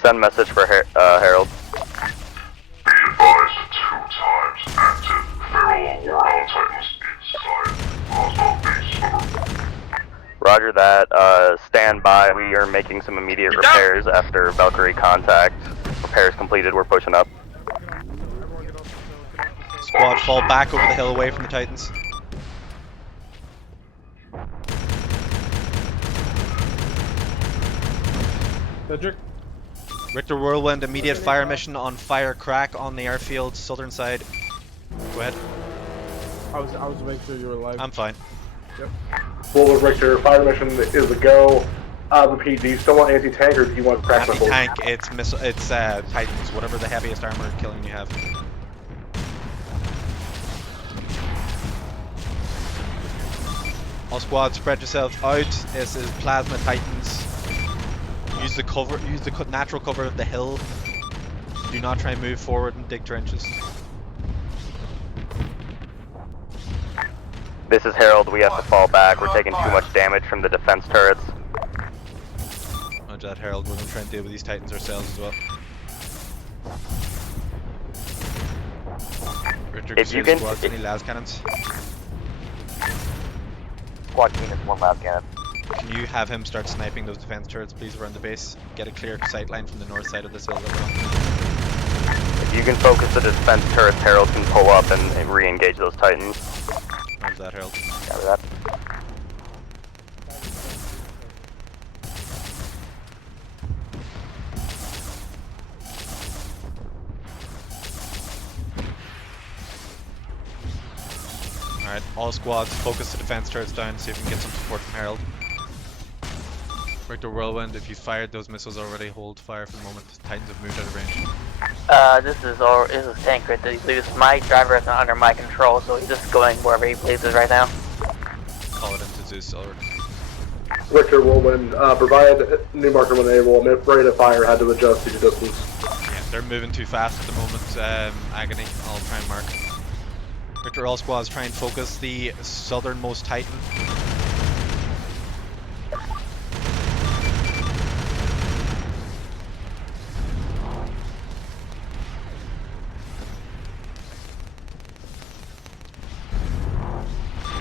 Send message for Harold. Be advised, 2 times active feral warhound Titans inside hostile base. Roger that. Stand by. We are making some immediate repairs after Valkyrie contact. Repairs completed. We're pushing up. Squad, fall back over the hill away from the Titans. Cedric? Richter Whirlwind, immediate fire mission on fire crack on the airfield, southern side. Go ahead. I was making sure you were alive. I'm fine. Yep. Forward Richter, fire mission is a go. Repeat, do you still want anti-tank or do you want crack missiles? Anti-tank, it's Titans, whatever the heaviest armor killing you have. All squads, spread yourself out. This is Plasma Titans. Use the cover, use the natural cover of the hill. Do not try and move forward and dig trenches. This is Harold. We have to fall back. We're taking too much damage from the defense turrets. Roger that, Harold. We're going to try and deal with these Titans ourselves as well. Richard, If you can, squads, any las cannons? Squad team is 1 lab cannon. Can you have him start sniping those defense turrets, please, around the base? Get a clear sight line from the north side of this hill as well. If you can focus the defense turrets, Harold can pull up and re-engage those Titans. How's that, Harold? Copy that. Alright, all squads, focus the defense turrets down, see if we can get some support from Harold. Richter Whirlwind, if you fired those missiles already, hold fire for the moment. Titans have moved out of range. This is Tancred. My driver is not under my control, so he's just going wherever he pleases right now. Call it into Zeus, Ulrich. Richter Whirlwind, provide new marker when able. I'm afraid of fire had to adjust due to distance. Yeah, they're moving too fast at the moment. Agony, I'll try and mark. Richter, all squads, try and focus the southernmost Titan.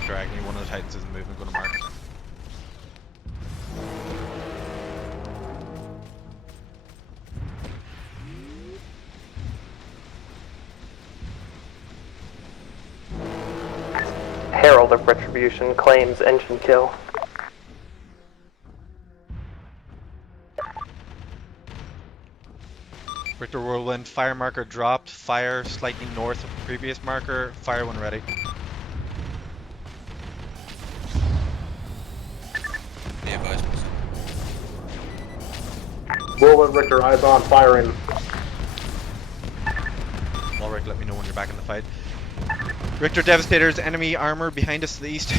Agony, one of the Titans isn't moving, going to mark. Harold, Herald of Retribution claims engine kill. Richter Whirlwind, fire marker dropped, fire slightly north of the previous marker, fire when ready. Whirlwind Richter, eyes on, firing. Alright, let me know when you're back in the fight. Richter Devastators, enemy armor behind us to the east.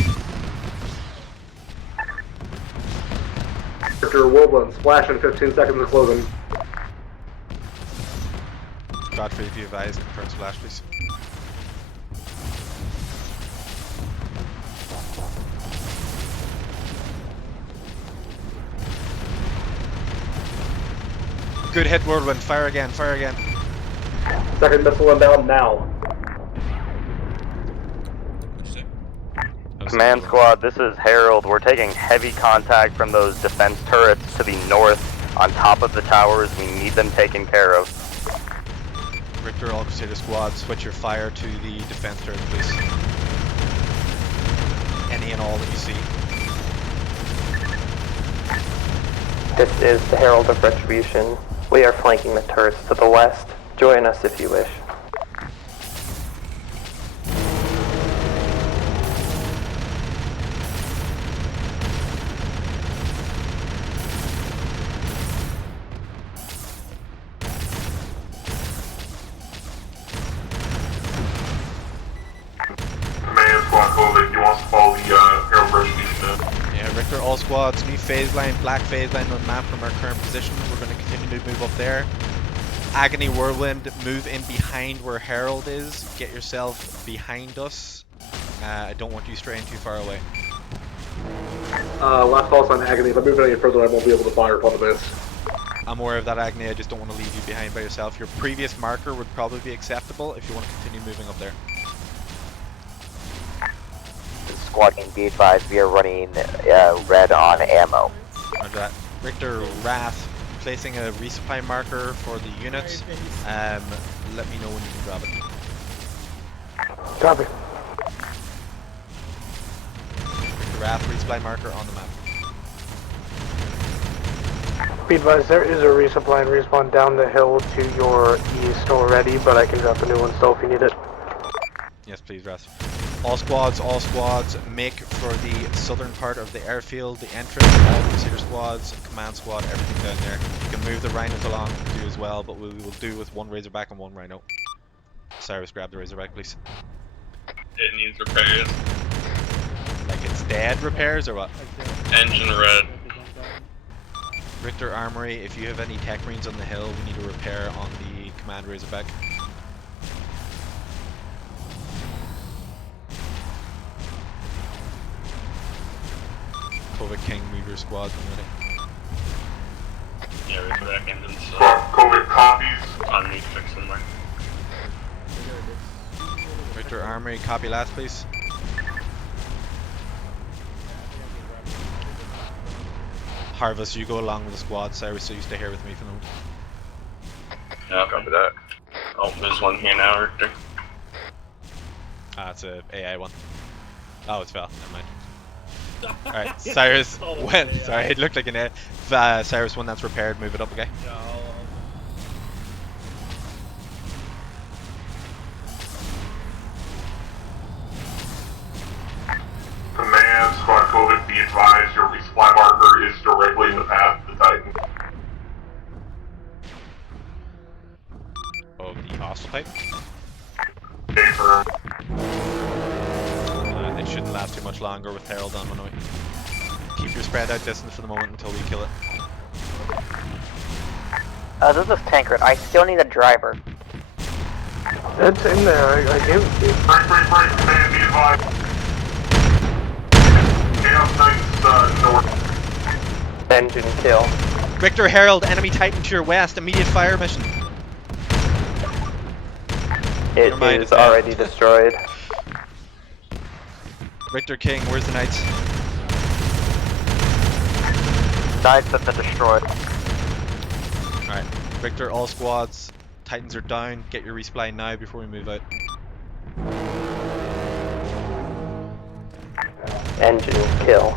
Richter Whirlwind, splash in 15 seconds of closing. Godfrey, if you advise, confirm splash, please. Good hit, Whirlwind. Fire again, fire again. Second missile inbound now. Command squad, this is Herald. We're taking heavy contact from those defense turrets to the north on top of the towers. We need them taken care of. Richter, all Crusader squad, switch your fire to the defense turret, please. Any and all that you see. This is the Herald of Retribution. We are flanking the turrets to the west. Join us if you wish. All squads, new phase line, black phase line on the map from our current position. We're going to continue to move up there. Agony Whirlwind, move in behind where Herald is. Get yourself behind us. I don't want you straying too far away. Last pulse on Agony. If I move any further, I won't be able to fire upon the base. I'm aware of that, Agony. I just don't want to leave you behind by yourself. Your previous marker would probably be acceptable if you want to continue moving up there. Squad can be advised we are running red on ammo. Roger that. Richter Wrath, placing a resupply marker for the units. Let me know when you can grab it. Copy. Richter Wrath, resupply marker on the map. Be advised, there is a resupply and respawn down the hill to your east already, but I can drop a new one still if you need it. Yes, please, Wrath. All squads, make for the southern part of the airfield, the entrance, all Crusader squads, command squad, everything down there. You can move the rhinos along, do as well, but we will do with one Razorback and one rhino. Cyrus, grab the Razorback, please. It needs repairs. Like it's dead repairs or what? Engine red. Richter Armory, if you have any tech marines on the hill, we need a repair on the command Razorback. COVID King, move your squad when ready. Yeah, Razorback engines. COVID copies. I need to fix them there. Richter Armory, copy last, please. Harvest, you go along with the squad. Cyrus, so you stay here with me for the moment. Yeah, copy that. Oh, there's one here now, Richter. Ah, it's a AI one. Oh, it's fell. Never mind. Alright, Cyrus, when, sorry, it looked like an A. Cyrus, when that's repaired, move it up, okay? Command, squad COVID, be advised, your resupply marker is directly in the path of the Titan. Oh, the hostile type? Confirm. It shouldn't last too much longer with Herald on Manoy. Keep your spread out distance for the moment until we kill it. This is Tankard. I still need a driver. It's in there, I gave it to you. Break, command, be advised. Chaos Knight's north. Engine kill. Richter Herald, enemy Titan to your west, immediate fire mission. It is already destroyed. Richter King, where's the Knights? Knights have been destroyed. Alright, Richter, all squads, Titans are down, get your resupply now before we move out. engine kill.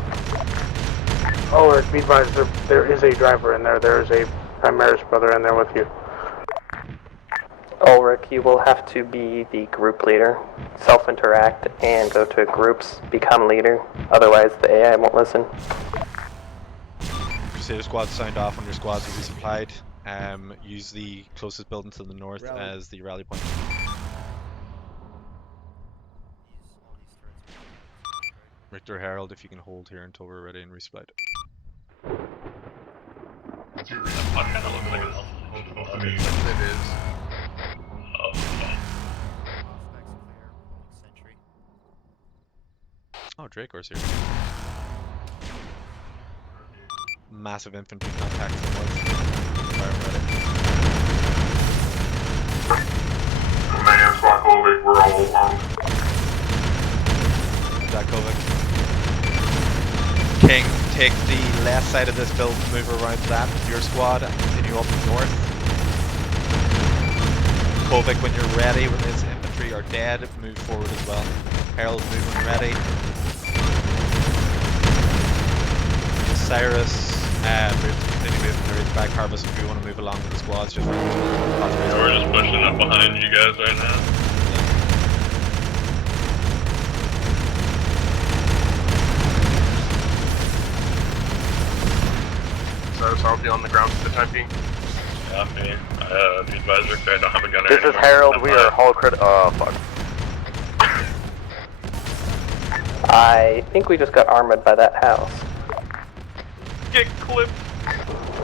Oh, be advised, there is a driver in there. There is a Primaris brother in there with you. Ulrich, you will have to be the group leader. Self-interact and go to groups, become leader. Otherwise, the AI won't listen. Crusader squad signed off on your squads will be supplied. Use the closest building to the north as the rally point. Richter Herald, if you can hold here until we're ready and resupplied. That pod kind of looks like an alpha. It is. Oh, okay. Oh, Dracor's here. Massive infantry contact from north. Fire ready. Command Squad Kovic, we're all armed. Jack Kovic. King, take the left side of this build, move around that with your squad, and continue up north. Kovic, when you're ready, when his infantry are dead, move forward as well. Harold, move when ready. Cyrus, continue moving the back harvest if you want to move along with the squads. Just We're just pushing up behind you guys right now. So I'll be on the ground for the time being. Copy. The advisor, I don't have a gunner This is anymore. Harold, we are hull crit. Oh, fuck. I think we just got armored by that house. Get clipped.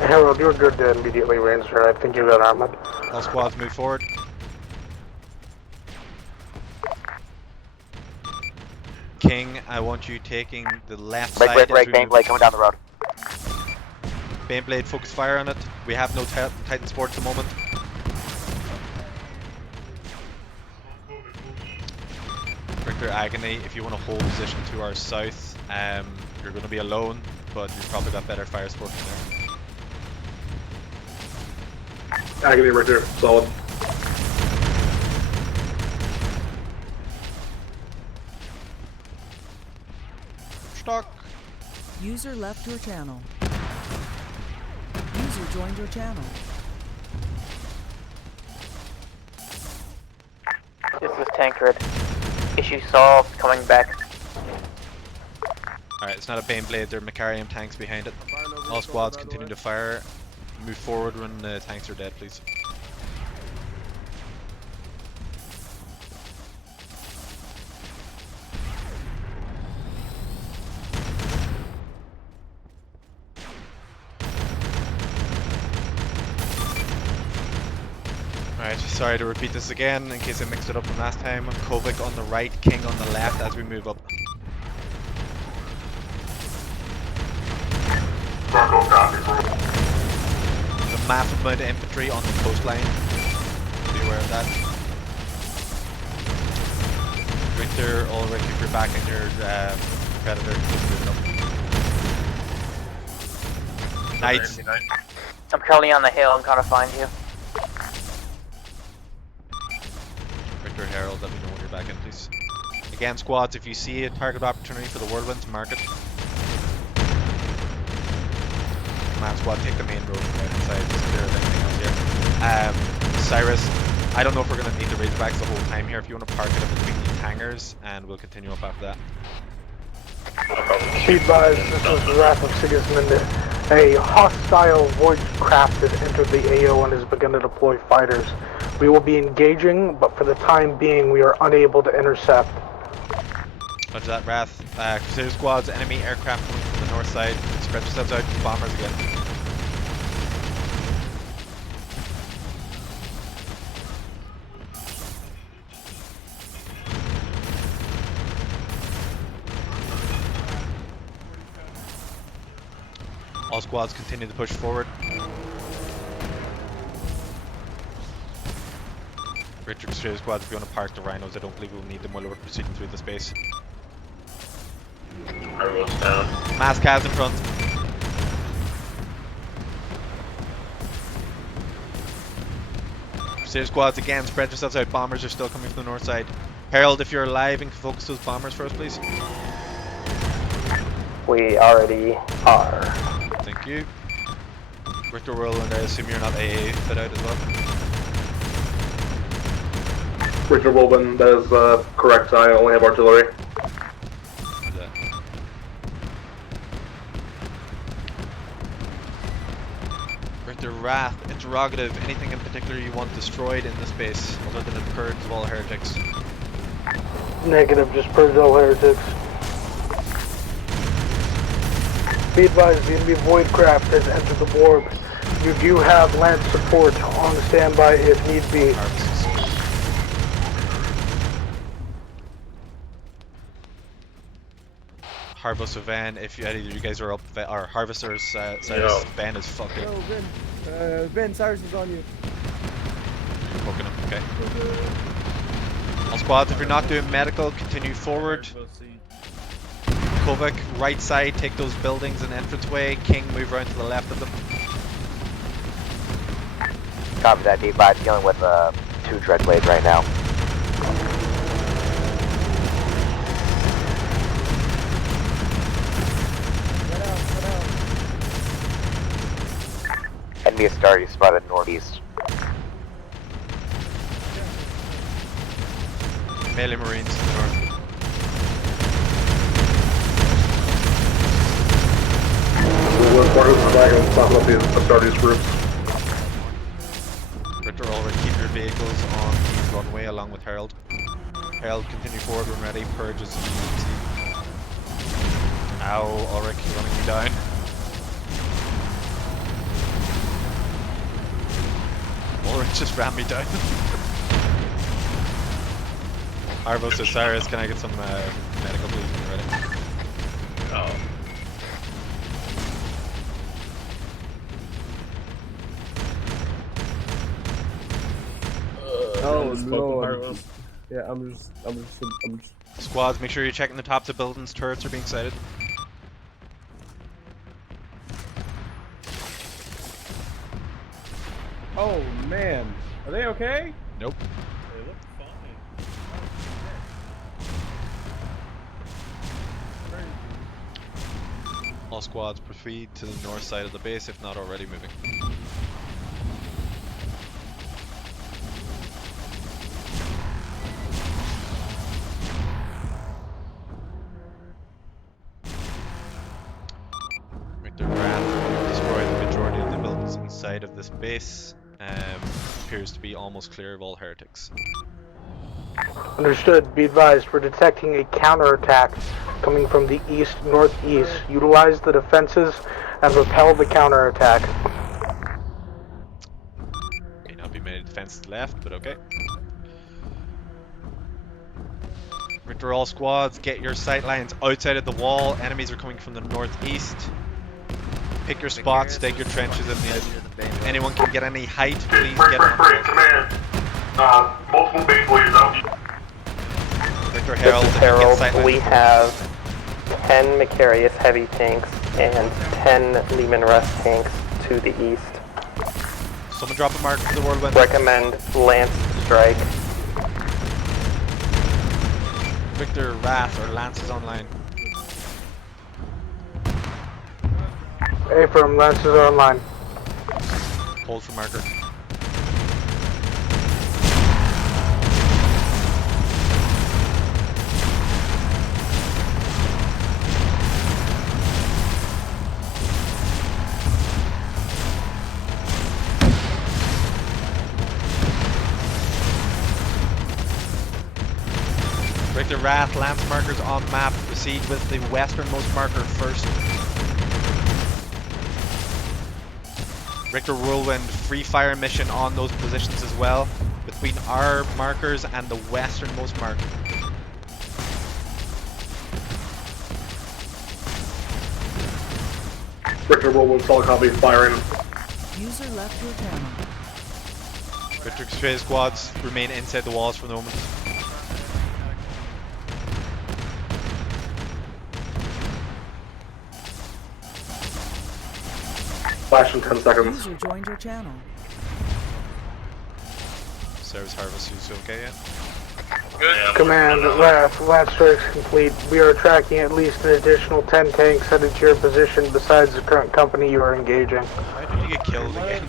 Harold, you're good to immediately range her. I think you got armored. All squads move forward. King, I want you taking the left side. Break, Baneblade coming down the road. Baneblade, focus fire on it. We have no Titan support at the moment. Richter Agony, if you want to hold position to our south, you're going to be alone, but you've probably got better fire support from there. Agony right there, solid. Stock. User left your channel. User joined your channel. This is Tancred. Issue solved, coming back. Alright, it's not a Baneblade, there are Macarium tanks behind it. All squads continue to fire. Move forward when the tanks are dead, please. Alright, sorry to repeat this again in case I mixed it up from last time. Kovic on the right, King on the left as we move up. The massive amount of infantry on the coastline. Be aware of that. Richter, Ulrich, if you're back in your predator, keep moving up. Knights. I'm currently on the hill, I'm trying to find you. Richter, Herald, let me know when you're back in, please. Again, squads, if you see a target opportunity for the whirlwinds, mark it. Command squad, take the main road right inside. Is there anything else here? Cyrus, I don't know if we're going to need the Razorbacks the whole time here. If you want to park it up between these hangars, and we'll continue up after that. Be advised, this is the Wrath of Sigismund. A hostile void craft has entered the AO and has begun to deploy fighters. We will be engaging, but for the time being, we are unable to intercept. Roger that, Wrath. Crusader squads, enemy aircraft coming from the north side. Spread yourselves out to bombers again. All squads continue to push forward. Richard Crusader squads, if you want to park the rhinos, I don't believe we'll need them while we're proceeding through the space. Arrows down. Mass calves in front. Crusader squads again, spread yourselves out. Bombers are still coming from the north side. Herald, if you're alive and can focus those bombers for us, please. We already are. Thank you. Richter Whirlwind, I assume you're not AA fit out as well? Richard Wilbin, that is correct. I only have artillery. Richter Wrath, interrogative. Anything in particular you want destroyed in this base, other than the purge of all heretics? Negative, just purge all heretics. Be advised, the enemy Voidcraft has entered the orb. You do have land support on standby if need be. Harvester Van, if either you guys are up, or Harvesters, Cyrus, Van is fucking. Oh, Ben. Ben, Cyrus is on you. You're poking him, okay. All squads, if you're not doing medical, continue forward. Kovac, right side, take those buildings and entranceway. King, move around to the left of them. Copy that, D5, dealing with 2 Dreadblades right now. Enemy is already spotted northeast. Melee Marines to the north. Ritter, already keep your vehicles on the runway along with Herald. Herald, continue forward when ready. Purges easy. Ow, Ulrich, you're running me down. Ulrich just ran me down. Arvos Osiris, can I get some medical please when you're ready? Oh. Oh Lord. Yeah, I'm just. Squads, make sure you're checking the tops of buildings. Turrets are being sighted. Oh man, are they okay? Nope. They look fine. All squads proceed to the north side of the base if not already moving. Richter Wrath, destroy the majority of the buildings inside of this base. Appears to be almost clear of all heretics. Understood. Be advised, we're detecting a counterattack coming from the east-northeast. Utilize the defenses and repel the counterattack. May not be many defenses left, but okay. Richter, all squads, get your sight lines outside of the wall. Enemies are coming from the northeast. Pick your spots, take your trenches if needed. Anyone can get any height, please get on the command. Multiple base leaders out. Richter Herald, We have 10 Macarius heavy tanks and 10 Lehman Russ tanks to the east. Someone drop a mark for the Whirlwind. Recommend Lance Strike. Richter Wrath or Lance is online. Affirm, Lances are online. Hold for marker. Richter Wrath, Lance markers on map. Proceed with the westernmost marker first. Richter Whirlwind, free fire mission on those positions as well, between our markers and the westernmost mark. Richter Whirlwind, solid copy, firing. User left your channel. Richter X-ray squads remain inside the walls for the moment. Flash in 10 seconds. User joined your channel. Sarah's Harvest, who's okay yet? Command, last strike's complete. We are tracking at least an additional 10 tanks headed to your position besides the current company you are engaging. How did you get killed again?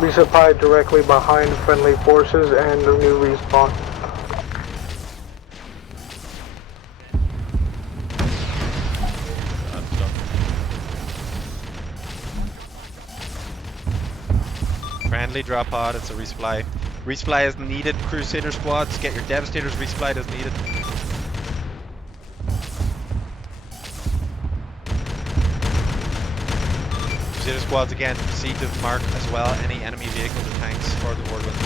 Resupply directly behind friendly forces and a new respawn. Friendly drop pod, it's a resupply. Resupply is needed, Crusader squads, get your Devastators resupplied as needed. Crusader squads again, proceed to mark as well any enemy vehicles or tanks for the Whirlwind.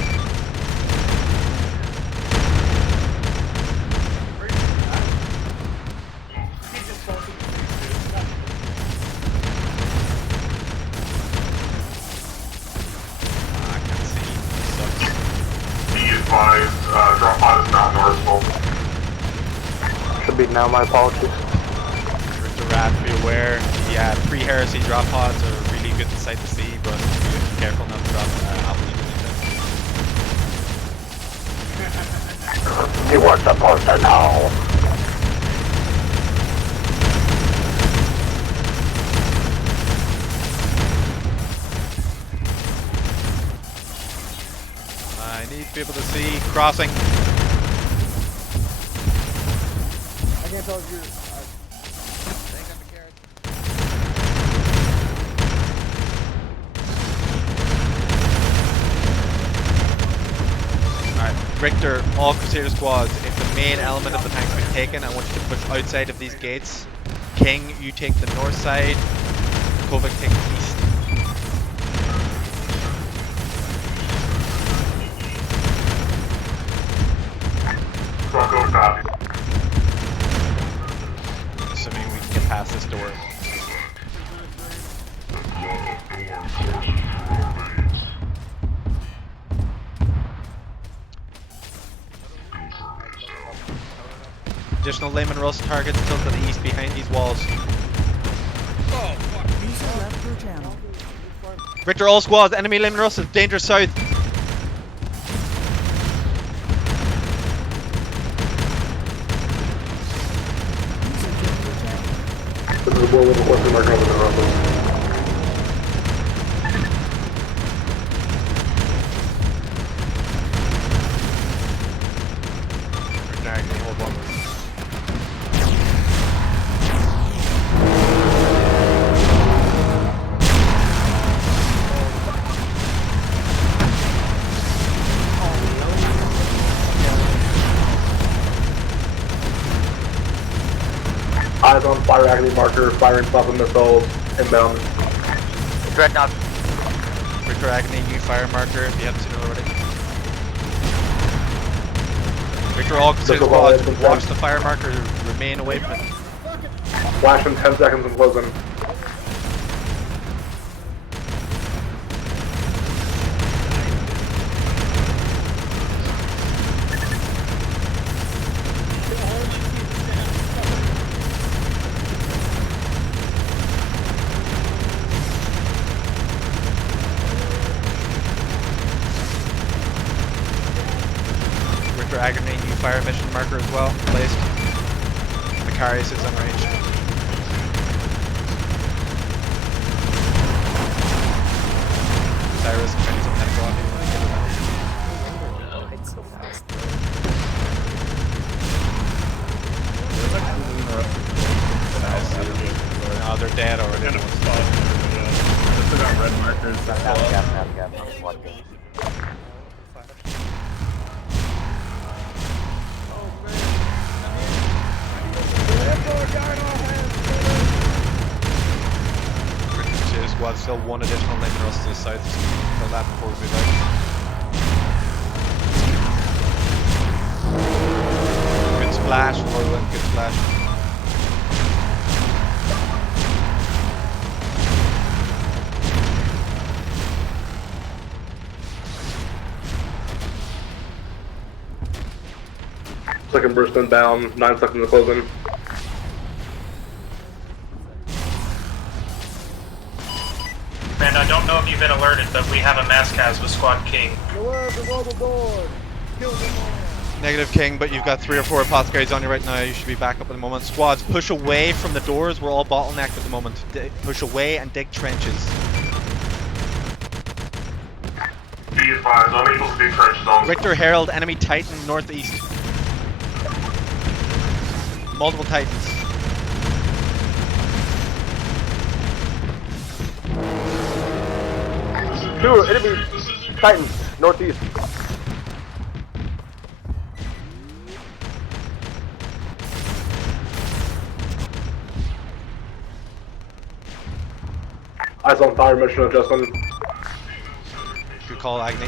Drop pod is not noticeable. Should be now, my apologies. The rat, be aware, yeah, pre-heresy drop pods are really good sight to see, but be careful not to drop Apple anything. You were supposed to know. I need people to see crossing. I can't tell if you're. Alright, Richter, all Crusader squads, if the main element of the tank's been taken, I want you to push outside of these gates. King, you take the north side. Kovic, take the east. Assuming we can get past this door. Additional Lehman Russ targets still to the east behind these walls. User left your channel. Richter, all squads, enemy Lehman Russ is dangerous south. This is a bull with a question mark over the Russell. Hold on. Eyes on fire agony marker, firing plasma missiles, inbound. Dreadnought. Richter agony, new fire marker if you haven't seen it already. Richter, all Crusader squads, watch the fire marker, remain away from it. Flash in 10 seconds and closing. Agony, new fire mission marker as well, placed. Macarius is unranged. Cyrus, can some medical on you when I get it out? No, it's so fast. No, they're dead already. Kind of spot. I still got red markers. Crusader squad, still one additional lane for us to the south. Kill that before we move out. Good splash, Whirlwind, good splash. Second burst inbound, 9 seconds to closing. you've been alerted that we have a mass cas with Squad King. Negative, King, but you've got 3 or 4 apothecaries on you right now. You should be back up at the moment. Squads, push away from the doors. We're all bottlenecked at the moment. Push away and dig trenches. Be advised, unable to dig trenches on. Richter, Herald, enemy Titan northeast. Multiple Titans. Two enemy Titans northeast. Eyes on fire mission adjustment. Good call, Agony.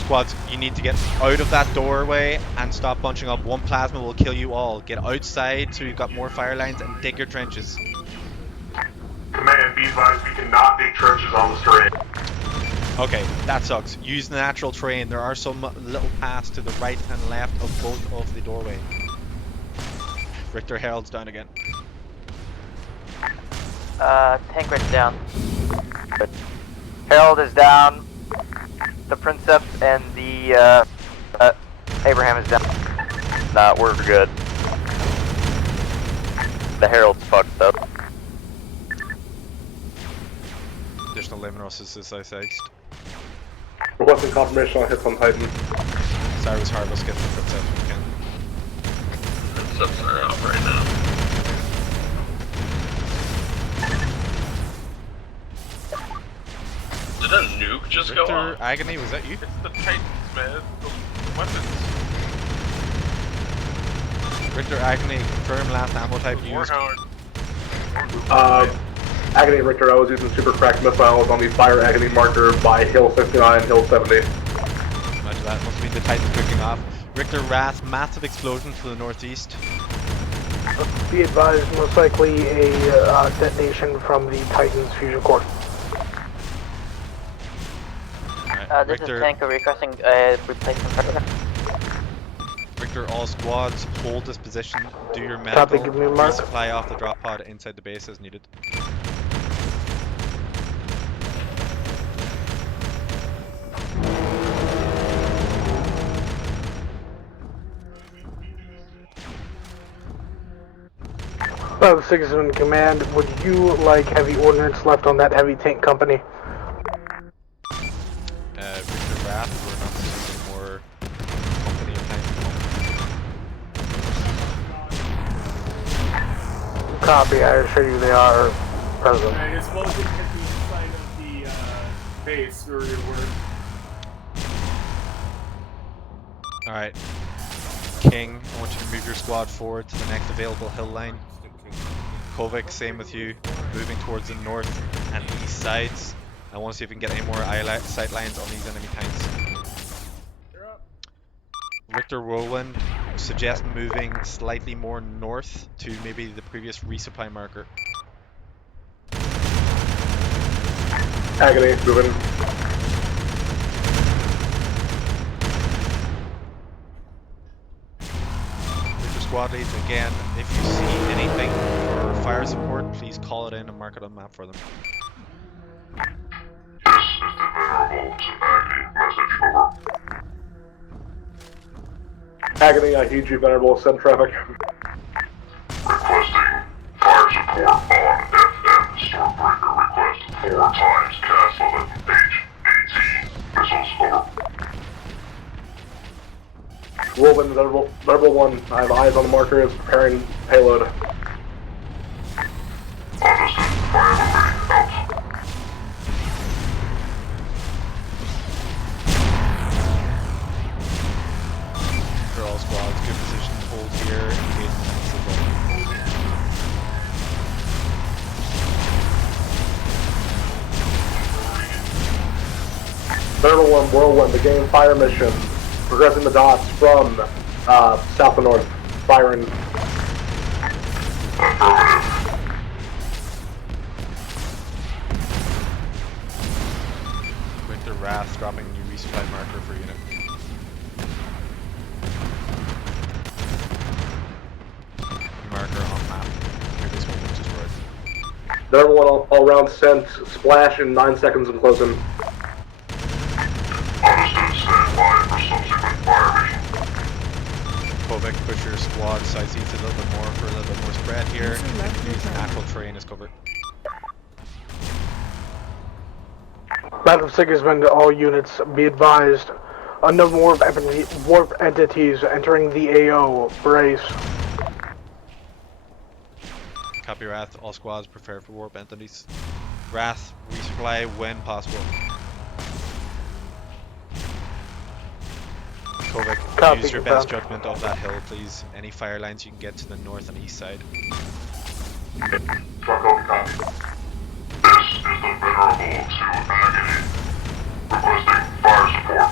Squads, you need to get out of that doorway and stop bunching up. One plasma will kill you all. Get outside so you've got more fire lines and dig your trenches. Command, be advised, we cannot dig trenches on this terrain. Okay, that sucks. Use the natural terrain. There are some little paths to the right and left of both of the doorway. Richter, Herald's down again. Tankred's down. Herald is down. The Princeps and the Abraham is down. Nah, we're good. The Herald's fucked up. Additional Lemnos is southeast. Requesting confirmation on hits on Titan. Cyrus Harvest, get the Princeps if you can. Princeps are out right now. Did a nuke just go off? Agony, was that you? It's the Titans, man. The weapons. Richter, Agony, confirm last ammo type used. Agony and Richter, I was using super cracked missiles on the fire Agony marker by Hill 69, Hill 70. Imagine that, must be the Titans cooking off. Richter, Wrath, massive explosion to the northeast. Be advised, most likely a detonation from the Titan's fusion core. This Richter, is Tanko requesting replacement. Richter, all squads, hold this position, do your Copy, medical, give me a mark. resupply off the drop pod inside the base as needed. Bravo 6 in command, would you like heavy ordnance left on that heavy tank company? Richter, Wrath, we're not seeing more company attacks at the moment. Copy, I assure you they are present. Alright, as well as you hit the inside of the base where you were. Alright. King, I want you to move your squad forward to the next available hill line. Kovic, same with you. Moving towards the north and east sides. I want to see if we can get any more sight lines on these enemy tanks. Richter, Whirlwind, suggest moving slightly more north to maybe the previous resupply marker. Agony, moving. Richter squad leads again. If you see anything for fire support, please call it in and mark it on the map for them. This is the Venerable to Agony. Message over. Agony, I heed you, Venerable, send traffic. Requesting fire support on FM Stormbreaker. Request 4 times cast limit H-18. Missiles over. Whirlwind, Venerable 1, I have eyes on the marker, is preparing payload. Understood. Fire limit out. For all squads, good position, hold here in case it's a ball. Venerable 1, Whirlwind, beginning fire mission. Progressing the dots from south to north. Firing. Winter Wrath dropping new resupply marker for unit. Marker on map. Here, this one was destroyed. Everyone all round sent. Splash in 9 seconds and closing. Understood. Stand by for subsequent fire mission. Kovic, push your squad side seats a little bit more for a little bit more spread here. Use natural terrain as cover. Battle Sigismund, all units, be advised. Unknown warp entities entering the AO. Brace. Copy Wrath, all squads prepare for warp entities. Wrath, resupply when possible. Kovic, use your best judgment of that hill, please. Any fire lines you can get to the north and east side. Truck copy. This is the Venerable to Agony. Requesting fire support on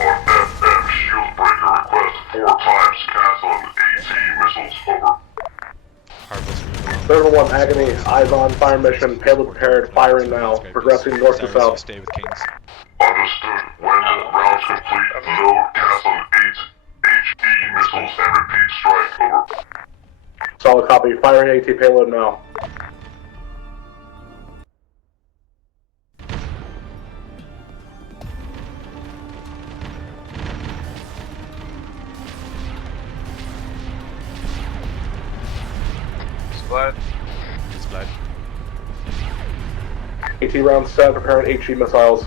FM shield breaker. Request 4 times Castle 18 missiles. Over. Server 1 Agony, eyes on, fire mission, payload prepared, firing now, progressing north to south. Stay with Kings. Understood. When rounds complete, load Castle 8 HE missiles and repeat strike. Over. Solid copy, firing AT payload now. Splat. Splat. AT round set, preparing HE missiles.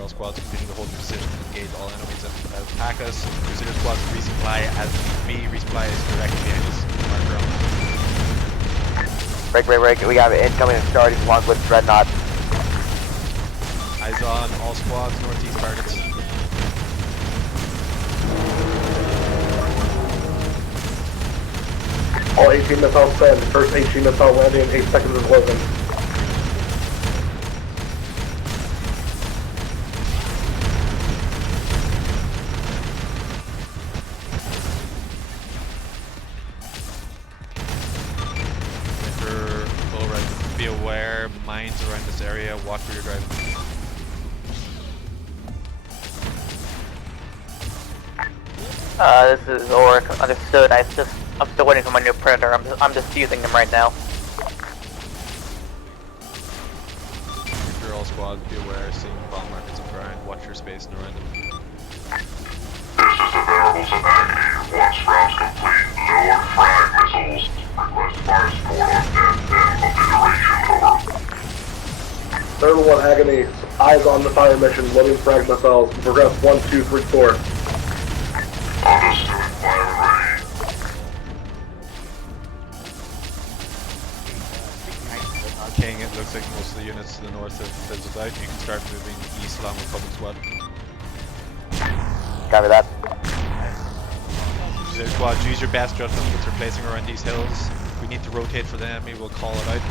All squads continue to hold your position and engage all enemies that attack us. Crusader squads resupply as me. Resupply is directly behind us. Marker on. Break. We got an incoming and starting along with Dreadnought. Eyes on all squads, northeast targets. All 18 missiles sent. First 18 missile landing in 8 seconds and closing. Be aware, mines around this area, watch where you're driving. This is Oric. Understood. I'm still waiting for my new Predator. I'm just using them right now. All squads, be aware, seeing bomb markers on ground, watch your space and around them. This is the Venerable to Agony. Once rounds complete, load frag missiles. Request fire support on FM obliteration. Over. Server 1 Agony, eyes on the fire mission, loading frag missiles. Progress 1, 2, 3, 4. Understood. Fire ready. King, it looks like most of the units to the north have fizzled out. You can start moving east along with Public Squad. Copy that. Crusader squad, use your best judgment with replacing around these hills. If we need to rotate for the enemy, we'll call it out.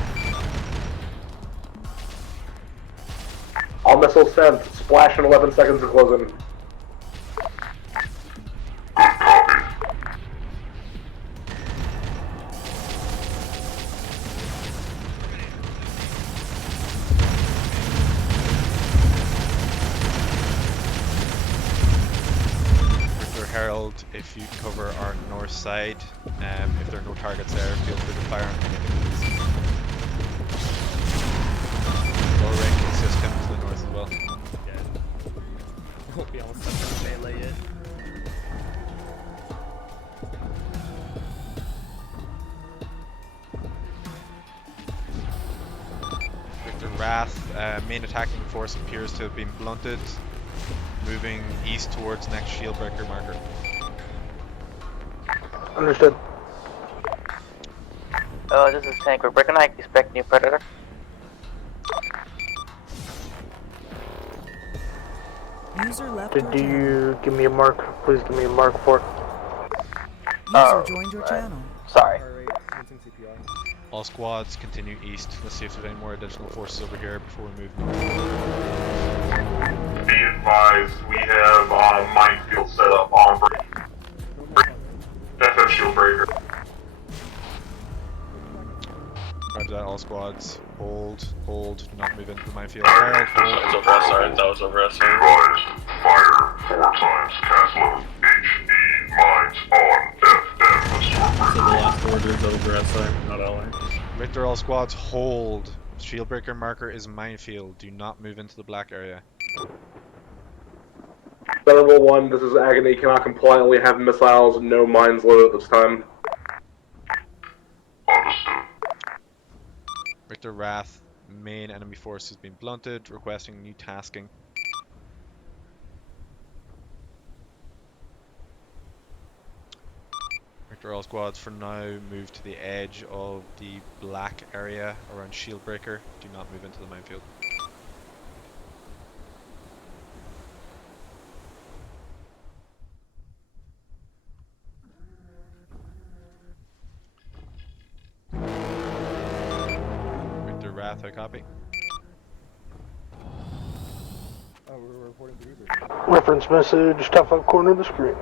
All missiles sent. Splash in 11 seconds and closing. Herald, if you cover our north side, if there are no targets there, feel free to fire on anything. Low rank system to the north as well. Won't be all stuck in melee yet. Victor Wrath, main attacking force appears to have been blunted. Moving east towards next shield breaker marker. Understood. This is Tank. We're can I expect new Predator? User left Did you give me a mark? Please give me a mark for it. User joined your channel. Sorry. All squads continue east. Let's see if there's any more additional forces over here before we move north. Be advised, we have minefield set up on FM shield breaker. Roger that, all squads. Hold, do not move into the minefield. It's over us, sorry, that was over us. Advised, fire 4 times Castle HE mines on F. So the last order is over, SI, not LA. Victor, all squads, hold. Shieldbreaker marker is minefield. Do not move into the black area. Venerable 1, this is Agony. Cannot compliantly have missiles, no mines loaded at this time. Victor Wrath, main enemy force has been blunted. Requesting new tasking. Victor, all squads, for now, move to the edge of the black area around Shieldbreaker. Do not move into the minefield. Victor Wrath, I copy. Oh, we're reporting to Uber. Reference message, top left corner of the screen.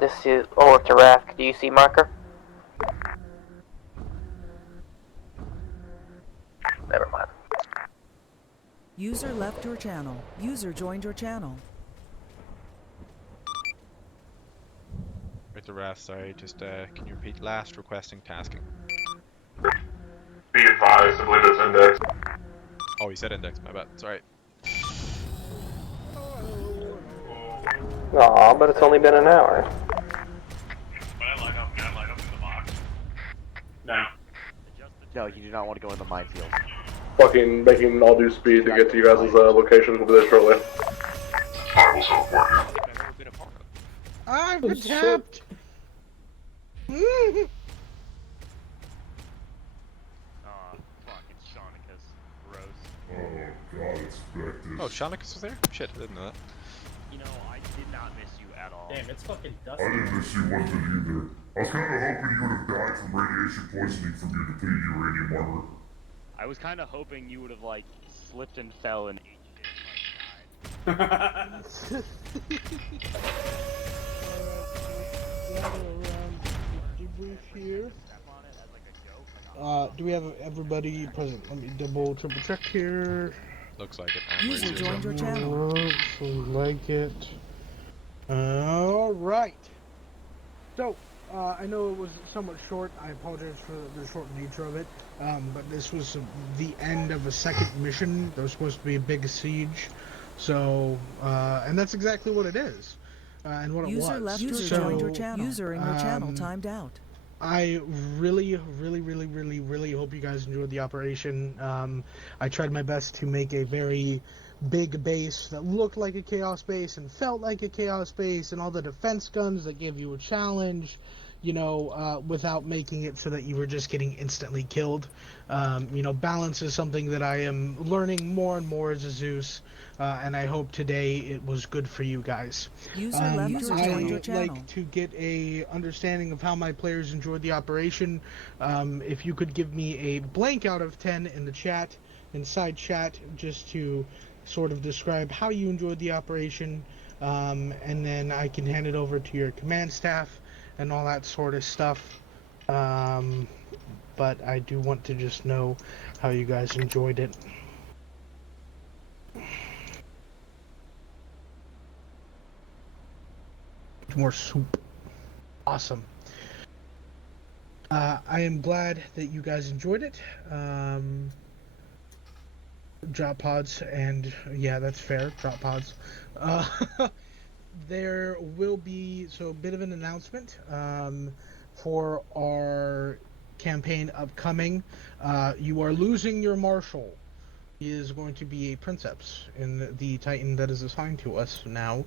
This is over to Raft. Do you see marker? Never mind. User left your channel. User joined your channel. Victor Wrath, sorry, just can you repeat last? Requesting tasking. Be advised, I believe it's indexed. Oh, he said index, my bad. Sorry. Aw, but it's only been an hour. Can I line up in the box? No. No, you do not want to go in the minefield. Fucking making all due speed to get to you guys' locations. We'll be there shortly. I will support you. I've been tapped! Oh, Shaunicus was there? Shit, I didn't know that. You know, I did not miss you at all. Damn, it's fucking dusty. I didn't miss you one bit either. I was kind of hoping you would have died from radiation poisoning from your depleted uranium armor. I was kind of hoping you would have, like, slipped and fell and ate shit and, like, died. Debrief here. Do we have everybody present? Let me double, triple check here. Looks like it. User joined your channel. Looks like it. Alright. So, I know it was somewhat short. I apologize for the short nature of it. But this was the end of a second mission. There was supposed to be a big siege. So, and that's exactly what it is. And what User it was. left user joined your channel. User in your channel timed out. I really hope you guys enjoyed the operation. I tried my best to make a very big base that looked like a chaos base and felt like a chaos base, and all the defense guns that gave you a challenge, you know, without making it so that you were just getting instantly killed. You know, balance is something that I am learning more and more as a Zeus, and I hope today it was good for you guys. I'd like to get a understanding of how my players enjoyed the operation. If you could give me a blank out of 10 in the chat, inside chat, just to sort of describe how you enjoyed the operation, and then I can hand it over to your command staff and all that sort of stuff. But I do want to just know how you guys enjoyed it. More soup. Awesome. I am glad that you guys enjoyed it. Drop pods, and yeah, that's fair. Drop pods. There will be a bit of an announcement for our campaign upcoming. You are losing your marshal. He is going to be a princeps in the Titan that is assigned to us now,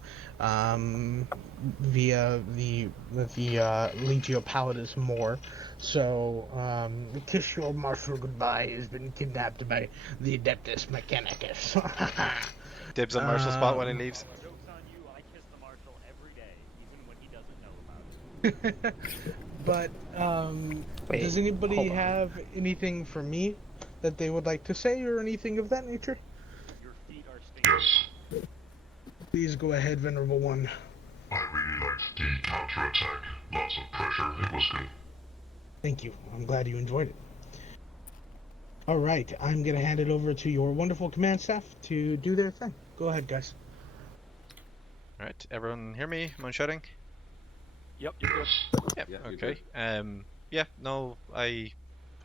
via the Legio Pallidus Moore. So, kiss your marshal goodbye. He has been kidnapped by the Adeptus Mechanicus. Dibs on Marshall spot when he leaves. But does anybody have anything for me that they would like to say, or anything of that nature? Yes. Please go ahead, Venerable One. I really liked the counterattack. Lots of pressure. It was good. Thank you. I'm glad you enjoyed it. Alright, I'm going to hand it over to your wonderful command staff to do their thing. Go ahead, guys. Alright, everyone hear me? Am I shouting? Yep, you're good. Yeah, okay. Yeah, no, I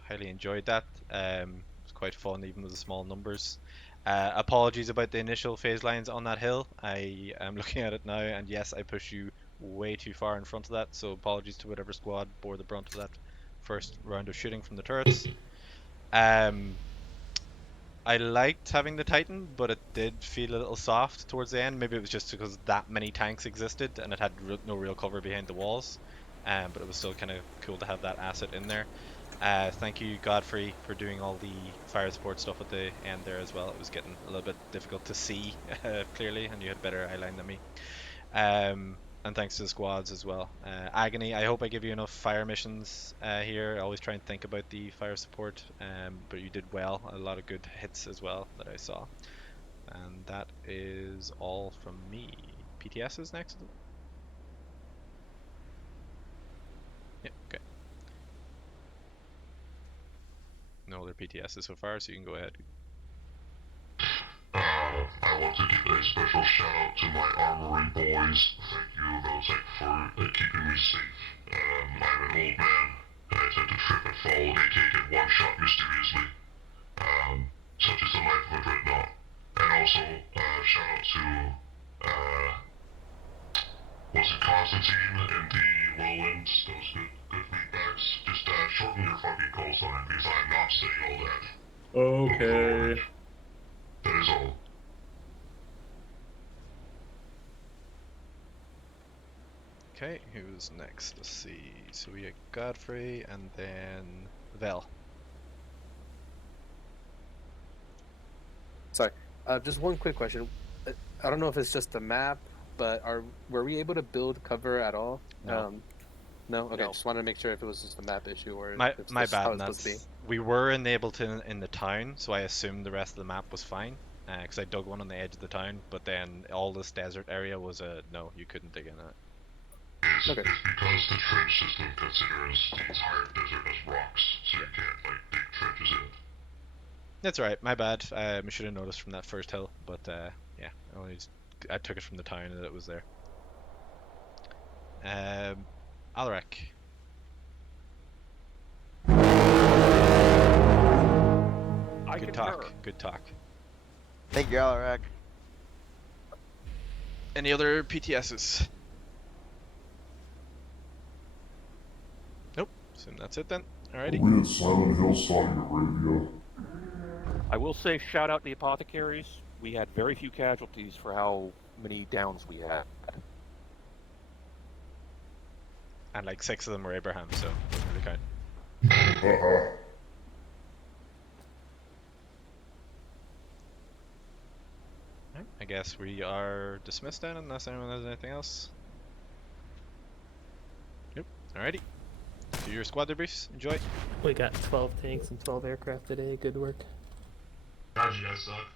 highly enjoyed that. It was quite fun, even with the small numbers. Apologies about the initial phase lines on that hill. I am looking at it now, and yes, I pushed you way too far in front of that, so apologies to whatever squad bore the brunt of that first round of shooting from the turrets. I liked having the Titan, but it did feel a little soft towards the end. Maybe it was just because that many tanks existed and it had no real cover behind the walls. But it was still kind of cool to have that asset in there. Thank you, Godfrey, for doing all the fire support stuff at the end there as well. It was getting a little bit difficult to see clearly, and you had better eyeline than me. And thanks to the squads as well. Agony, I hope I give you enough fire missions here. I always try and think about the fire support, but you did well. A lot of good hits as well that I saw. And that is all from me. PTS is next? Yeah, okay. No other PTSs so far, so you can go ahead. I want to give a special shout out to my armory boys. Thank you, Veltec, for keeping me safe. I'm an old man, and I tend to trip and fall, aka get one shot mysteriously. Such is the life of a dreadnought. And also, shout out to, was it Constantine and the Whirlwind? Those good feedbacks. Just shorten your fucking call sign, because I'm not saying all that. Okay. That is all. Okay, who's next? Let's see. So we got Godfrey and then Vel. Sorry, just one quick question. I don't know if it's just the map, but were we able to build cover at all? No. No? Okay, No. just wanted to make sure if it was just a map issue or My if it's bad. just how it's That's, supposed to be. we were in Ableton in the town, so I assumed the rest of the map was fine. Because I dug one on the edge of the town, but then all this desert area was no, you couldn't dig in it. It's because the trench system considers the entire desert as rocks, so you can't, like, dig trenches in it. That's alright, my bad. I should have noticed from that first hill, but yeah, I took it from the town that it was there. Alaric. Good talk, good talk. Thank you, Alaric. Any other PTSs? Nope, assume that's it then. Alrighty. We at Silent Hill, Saudi Arabia. I will say, shout out the apothecaries. We had very few casualties for how many downs we had. And like 6 of them were Abraham, so it doesn't really count. I guess we are dismissed then, unless anyone has anything else. Yep. Alrighty. Do your squad debriefs. Enjoy. We got 12 tanks and 12 aircraft today. Good work. God, you guys suck.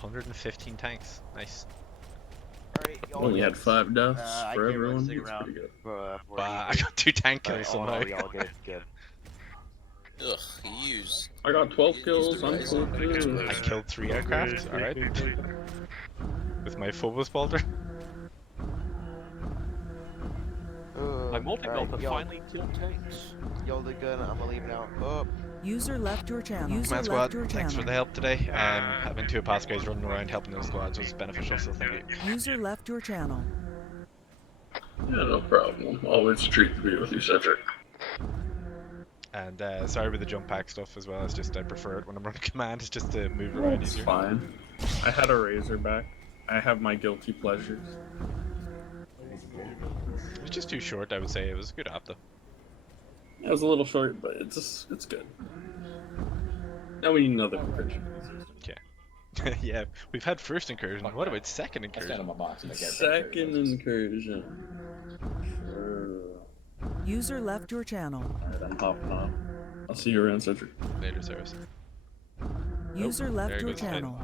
115 tanks. Nice. Only had 5 deaths for everyone. That's pretty good. I got 2 tank kills somehow. Good. Ugh, use. I got 12 kills. I'm cool too. I killed 3 aircraft. Alright. With my Phobos bolter. My multi-belt can finally kill tanks. Y'all did good. I'm gonna leave now. Oh. User left your channel. Command User squad, left your thanks for channel. the help today. Having 2 apothecaries running around helping those squads was beneficial, so thank you. User left your channel. Yeah, no problem. Always a treat to be with you, Cedric. And sorry with the jump pack stuff as well. It's just I prefer it when I'm running command. It's just to move around It's easier. fine. I had a Razorback. I have my guilty pleasures. It was just too short, I would say. It was a good app though. It was a little short, but it's good. Now we need another Incursion. Yeah. Yeah, we've had first Incursion. What about second Incursion? Second Incursion. Sure. User left your channel. Alright, I'm hopping off. I'll see you around, Cedric. Later, Sarah. User Nope, left there your goes Ted. channel.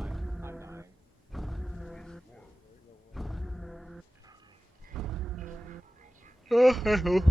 Oh,